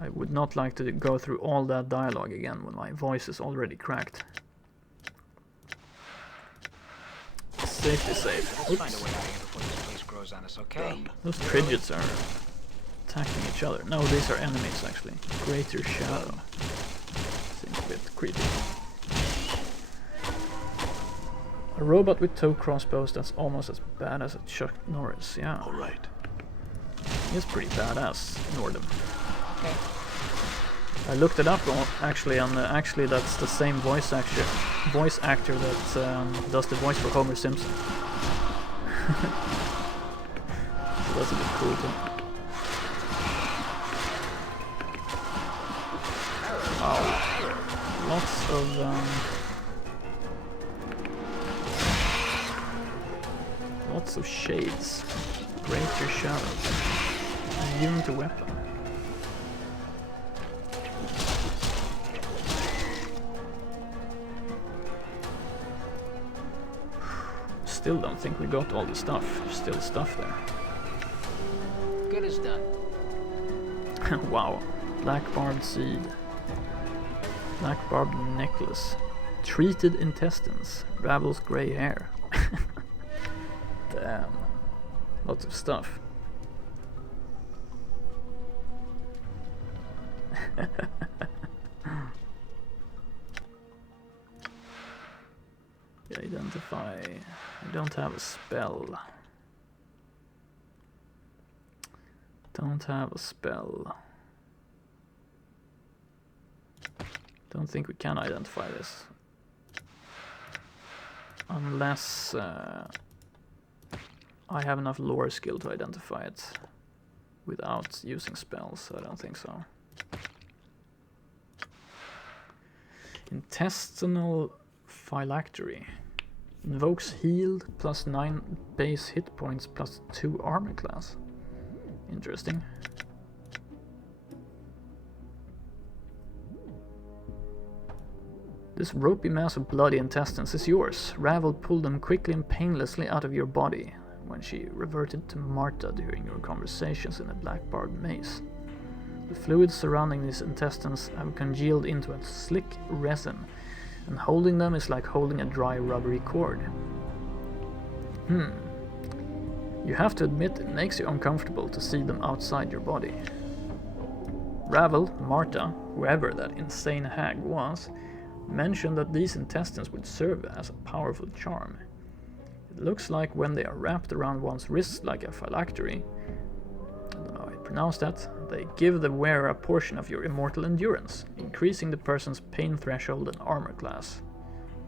I would not like to go through all that dialogue again when my voice is already cracked. Safety save. Let's find a way out of here before this place grows on us, okay? Those Trigits are attacking each other. No, these are enemies actually. Greater Shadow. Seems a bit creepy. A robot with 2 crossbows that's almost as bad as a Chuck Norris, yeah. Alright. He's pretty badass, Nordum. Okay. I looked it up actually, and actually that's the same voice actor that does the voice for Homer Simpson. So that's a bit cool too. Wow. Lots of lots of shades. Greater shadows. Immune to weapon. Still don't think we got all the stuff. There's still stuff there. Good as done. Wow. Black Barbed Seed. Black Barbed Necklace. Treated Intestines. Ravel's Grey Hair. Damn. Lots of stuff. Identify. I don't have a spell. Don't have a spell. Don't think we can identify this. Unless I have enough lore skill to identify it without using spells. I don't think so. Intestinal Phylactery. Invokes healed, +9 base hit points, +2 armor class. Interesting. This ropey mass of bloody intestines is yours. Ravel pulled them quickly and painlessly out of your body when she reverted to Marta during your conversations in the Black Barbed Maze. The fluids surrounding these intestines have congealed into a slick resin, and holding them is like holding a dry rubbery cord. You have to admit it makes you uncomfortable to see them outside your body. Ravel, Marta, whoever that insane hag was, mentioned that these intestines would serve as a powerful charm. It looks like when they are wrapped around one's wrist like a phylactery, I don't know how I pronounce that, they give the wearer a portion of your immortal endurance, increasing the person's pain threshold and armor class.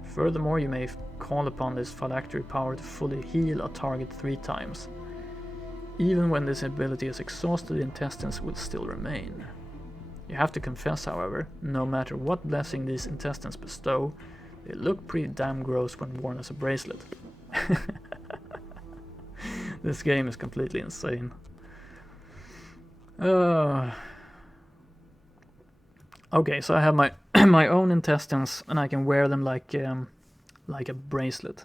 Furthermore, you may call upon this phylactery power to fully heal a target 3 times. Even when this ability is exhausted, the intestines will still remain. You have to confess, however, no matter what blessing these intestines bestow, they look pretty damn gross when worn as a bracelet. This game is completely insane. Okay, so I have my my own intestines, and I can wear them like a bracelet.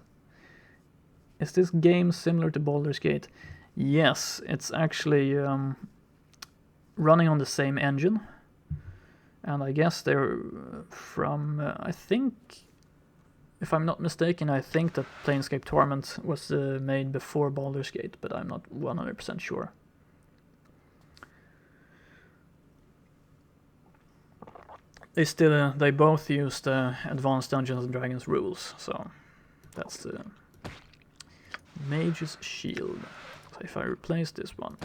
Is this game similar to Baldur's Gate? Yes, it's actually running on the same engine, and I guess they're from. I think, if I'm not mistaken, I think that Planescape Torment was made before Baldur's Gate, but I'm not 100% sure. They both use the Advanced Dungeons and Dragons rules, so that's the Mage's Shield. So if I replace this one,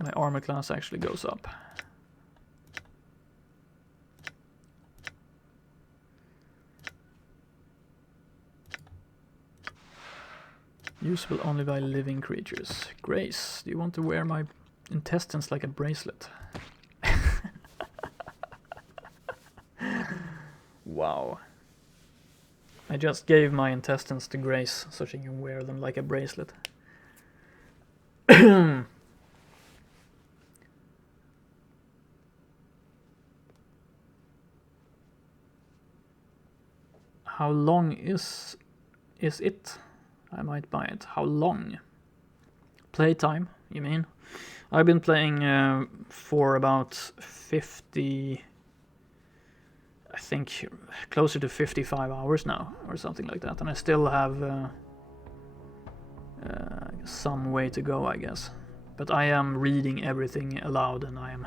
my armor class actually goes up. Usable only by living creatures. Grace, do you want to wear my intestines like a bracelet? Wow. I just gave my intestines to Grace so she can wear them like a bracelet. How long is it? I might buy it. How long? Playtime, you mean? I've been playing for about 50... I think closer to 55 hours now, or something like that, and I still have some way to go, I guess. But I am reading everything aloud, and I am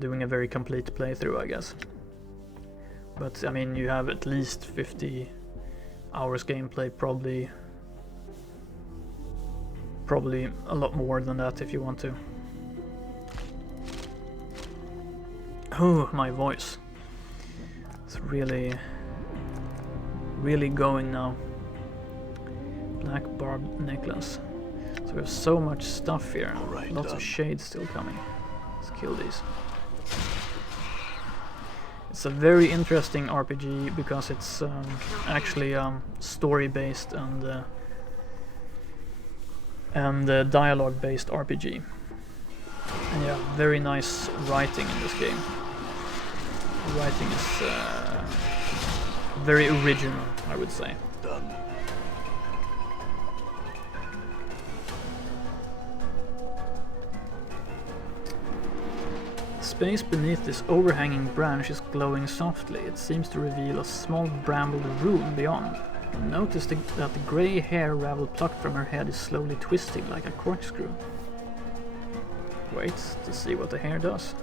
doing a very complete playthrough, I guess. But I mean, you have at least 50 hours gameplay, probably a lot more than that if you want to. Oh, my voice. It's really going now. Black barbed necklace. So we have so much stuff here. Right, lots of shades still coming. Let's kill these. It's a very interesting RPG because it's actually story based and dialogue based RPG. And yeah, very nice writing in this game. The writing is very original, I would say. Done. The space beneath this overhanging branch is glowing softly. It seems to reveal a small brambled room beyond. Notice that the grey hair Ravel plucked from her head is slowly twisting like a corkscrew. Wait to see what the hair does.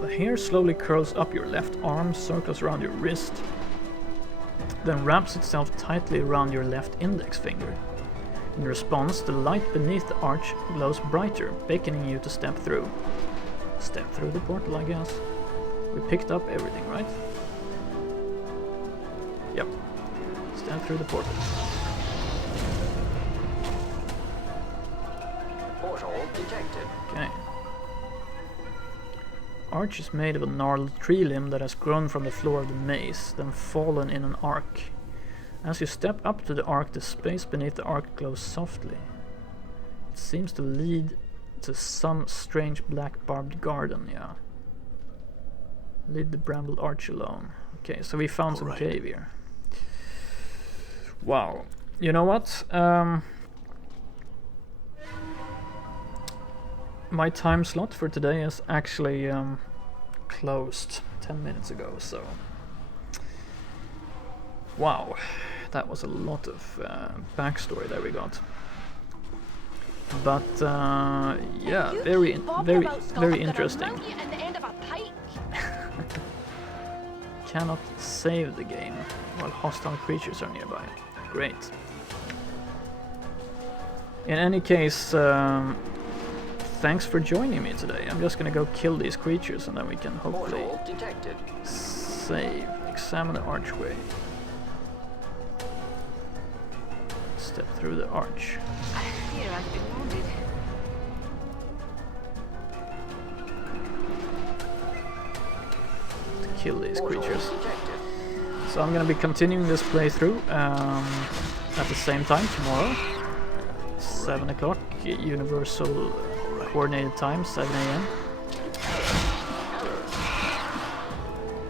The hair slowly curls up your left arm, circles around your wrist, then wraps itself tightly around your left index finger. In response, the light beneath the arch glows brighter, beckoning you to step through. Step through the portal, I guess. We picked up everything, right? Yep. Step through the portal. Portal detected. Okay. Arch is made of a gnarled tree limb that has grown from the floor of the maze, then fallen in an arc. As you step up to the arc, the space beneath the arc glows softly. It seems to lead to some strange black barbed garden, yeah. Leave the brambled arch alone. Okay, so we found some cave here. Wow. You know what? My time slot for today is actually closed 10 minutes ago, so... Wow, that was a lot of backstory that we got. But yeah, very interesting. Cannot save the game while hostile creatures are nearby. Great. In any case, thanks for joining me today. I'm just gonna go kill these creatures and then we can hopefully Portal detected. save. Examine the archway. Step through the arch. I fear I've been wounded. To kill these Portal creatures. detected. So I'm gonna be continuing this playthrough at the same time tomorrow. 7 o'clock, Universal Coordinated Time, 7 a.m.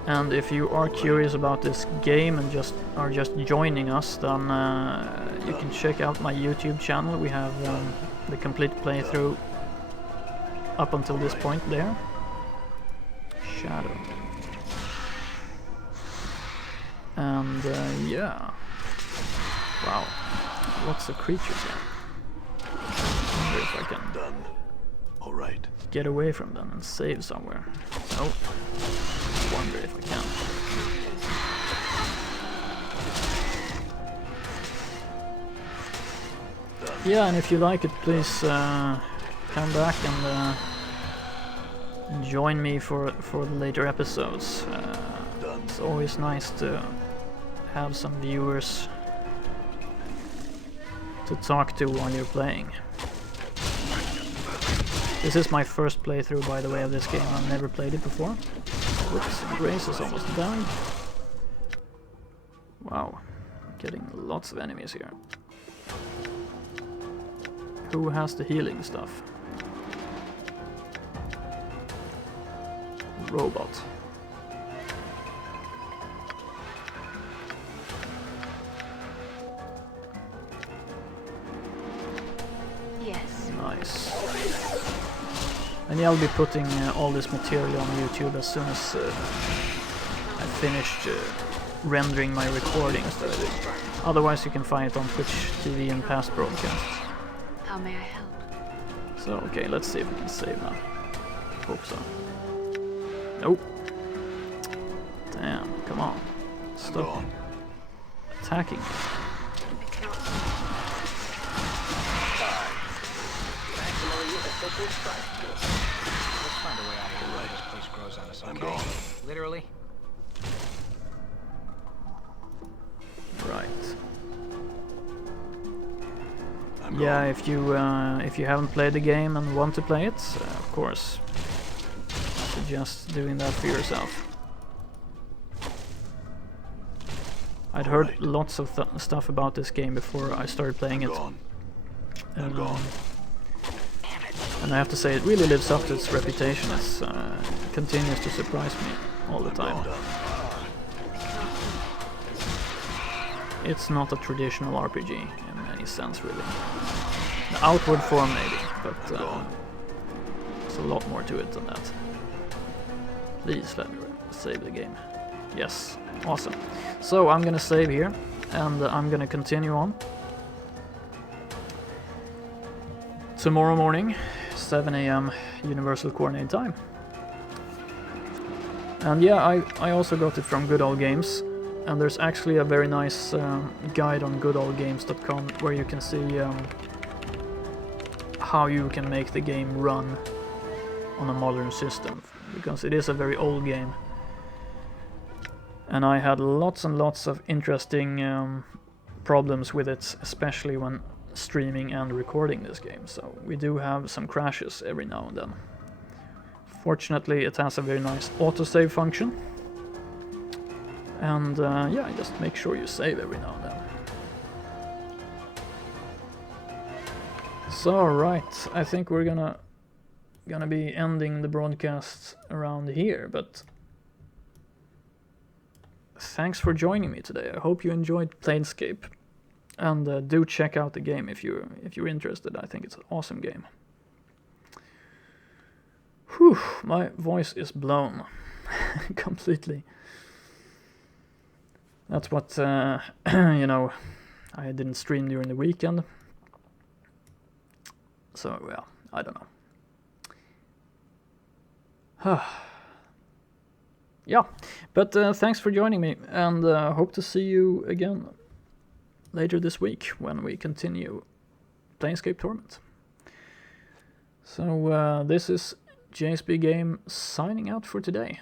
And if you are curious about this game and are just joining us, then you can check out my YouTube channel. We have the complete playthrough up until this point there. Shadow. And yeah. Wow. Lots of creatures here. Wonder if I can Done. All right. get away from them and save somewhere. Oh. Wonder if I can. Yeah, and if you like it, please come back and join me for the later episodes. It's always nice to have some viewers to talk to while you're playing. This is my first playthrough, by the way, of this game. I've never played it before. Whoops, Grace is almost died. Wow, getting lots of enemies here. Who has the healing stuff? Robot. Yes. Nice. And yeah, I'll be putting all this material on YouTube as soon as I finished rendering my recordings that I did. Otherwise you can find it on Twitch TV and past broadcasts. How may I help? So, okay, let's see if we can save now. Hope so. Nope. Damn, come on. Stop attacking me. Let's find a way out of here before this place grows on us, okay? Literally. Right. Yeah, if you haven't played the game and want to play it, of course, suggest doing that for yourself. I'd heard lots of stuff about this game before I started playing it. I'm gone. And I have to say, it really lives up to its reputation. It continues to surprise me all the time. It's not a traditional RPG in any sense, really. The outward form, maybe, but there's a lot more to it than that. Please let me save the game. Yes, awesome. So I'm gonna save here, and I'm gonna continue on. Tomorrow morning, 7 a.m. Universal Coordinated Time. And yeah, I also got it from Good Old Games, and there's actually a very nice guide on goodoldgames.com where you can see how you can make the game run on a modern system, because it is a very old game. And I had lots and lots of interesting problems with it, especially when streaming and recording this game, so we do have some crashes every now and then. Fortunately, it has a very nice autosave function, and yeah, just make sure you save every now and then. So right, I think we're gonna be ending the broadcast around here, but thanks for joining me today. I hope you enjoyed Planescape. And do check out the game if you're interested. I think it's an awesome game. Whew, my voice is blown completely. That's what you know. I didn't stream during the weekend, So, yeah, I don't know. Yeah, but thanks for joining me, and hope to see you again later this week when we continue Planescape Torment. So this is JSB Game signing out for today.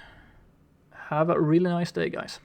Have a really nice day, guys.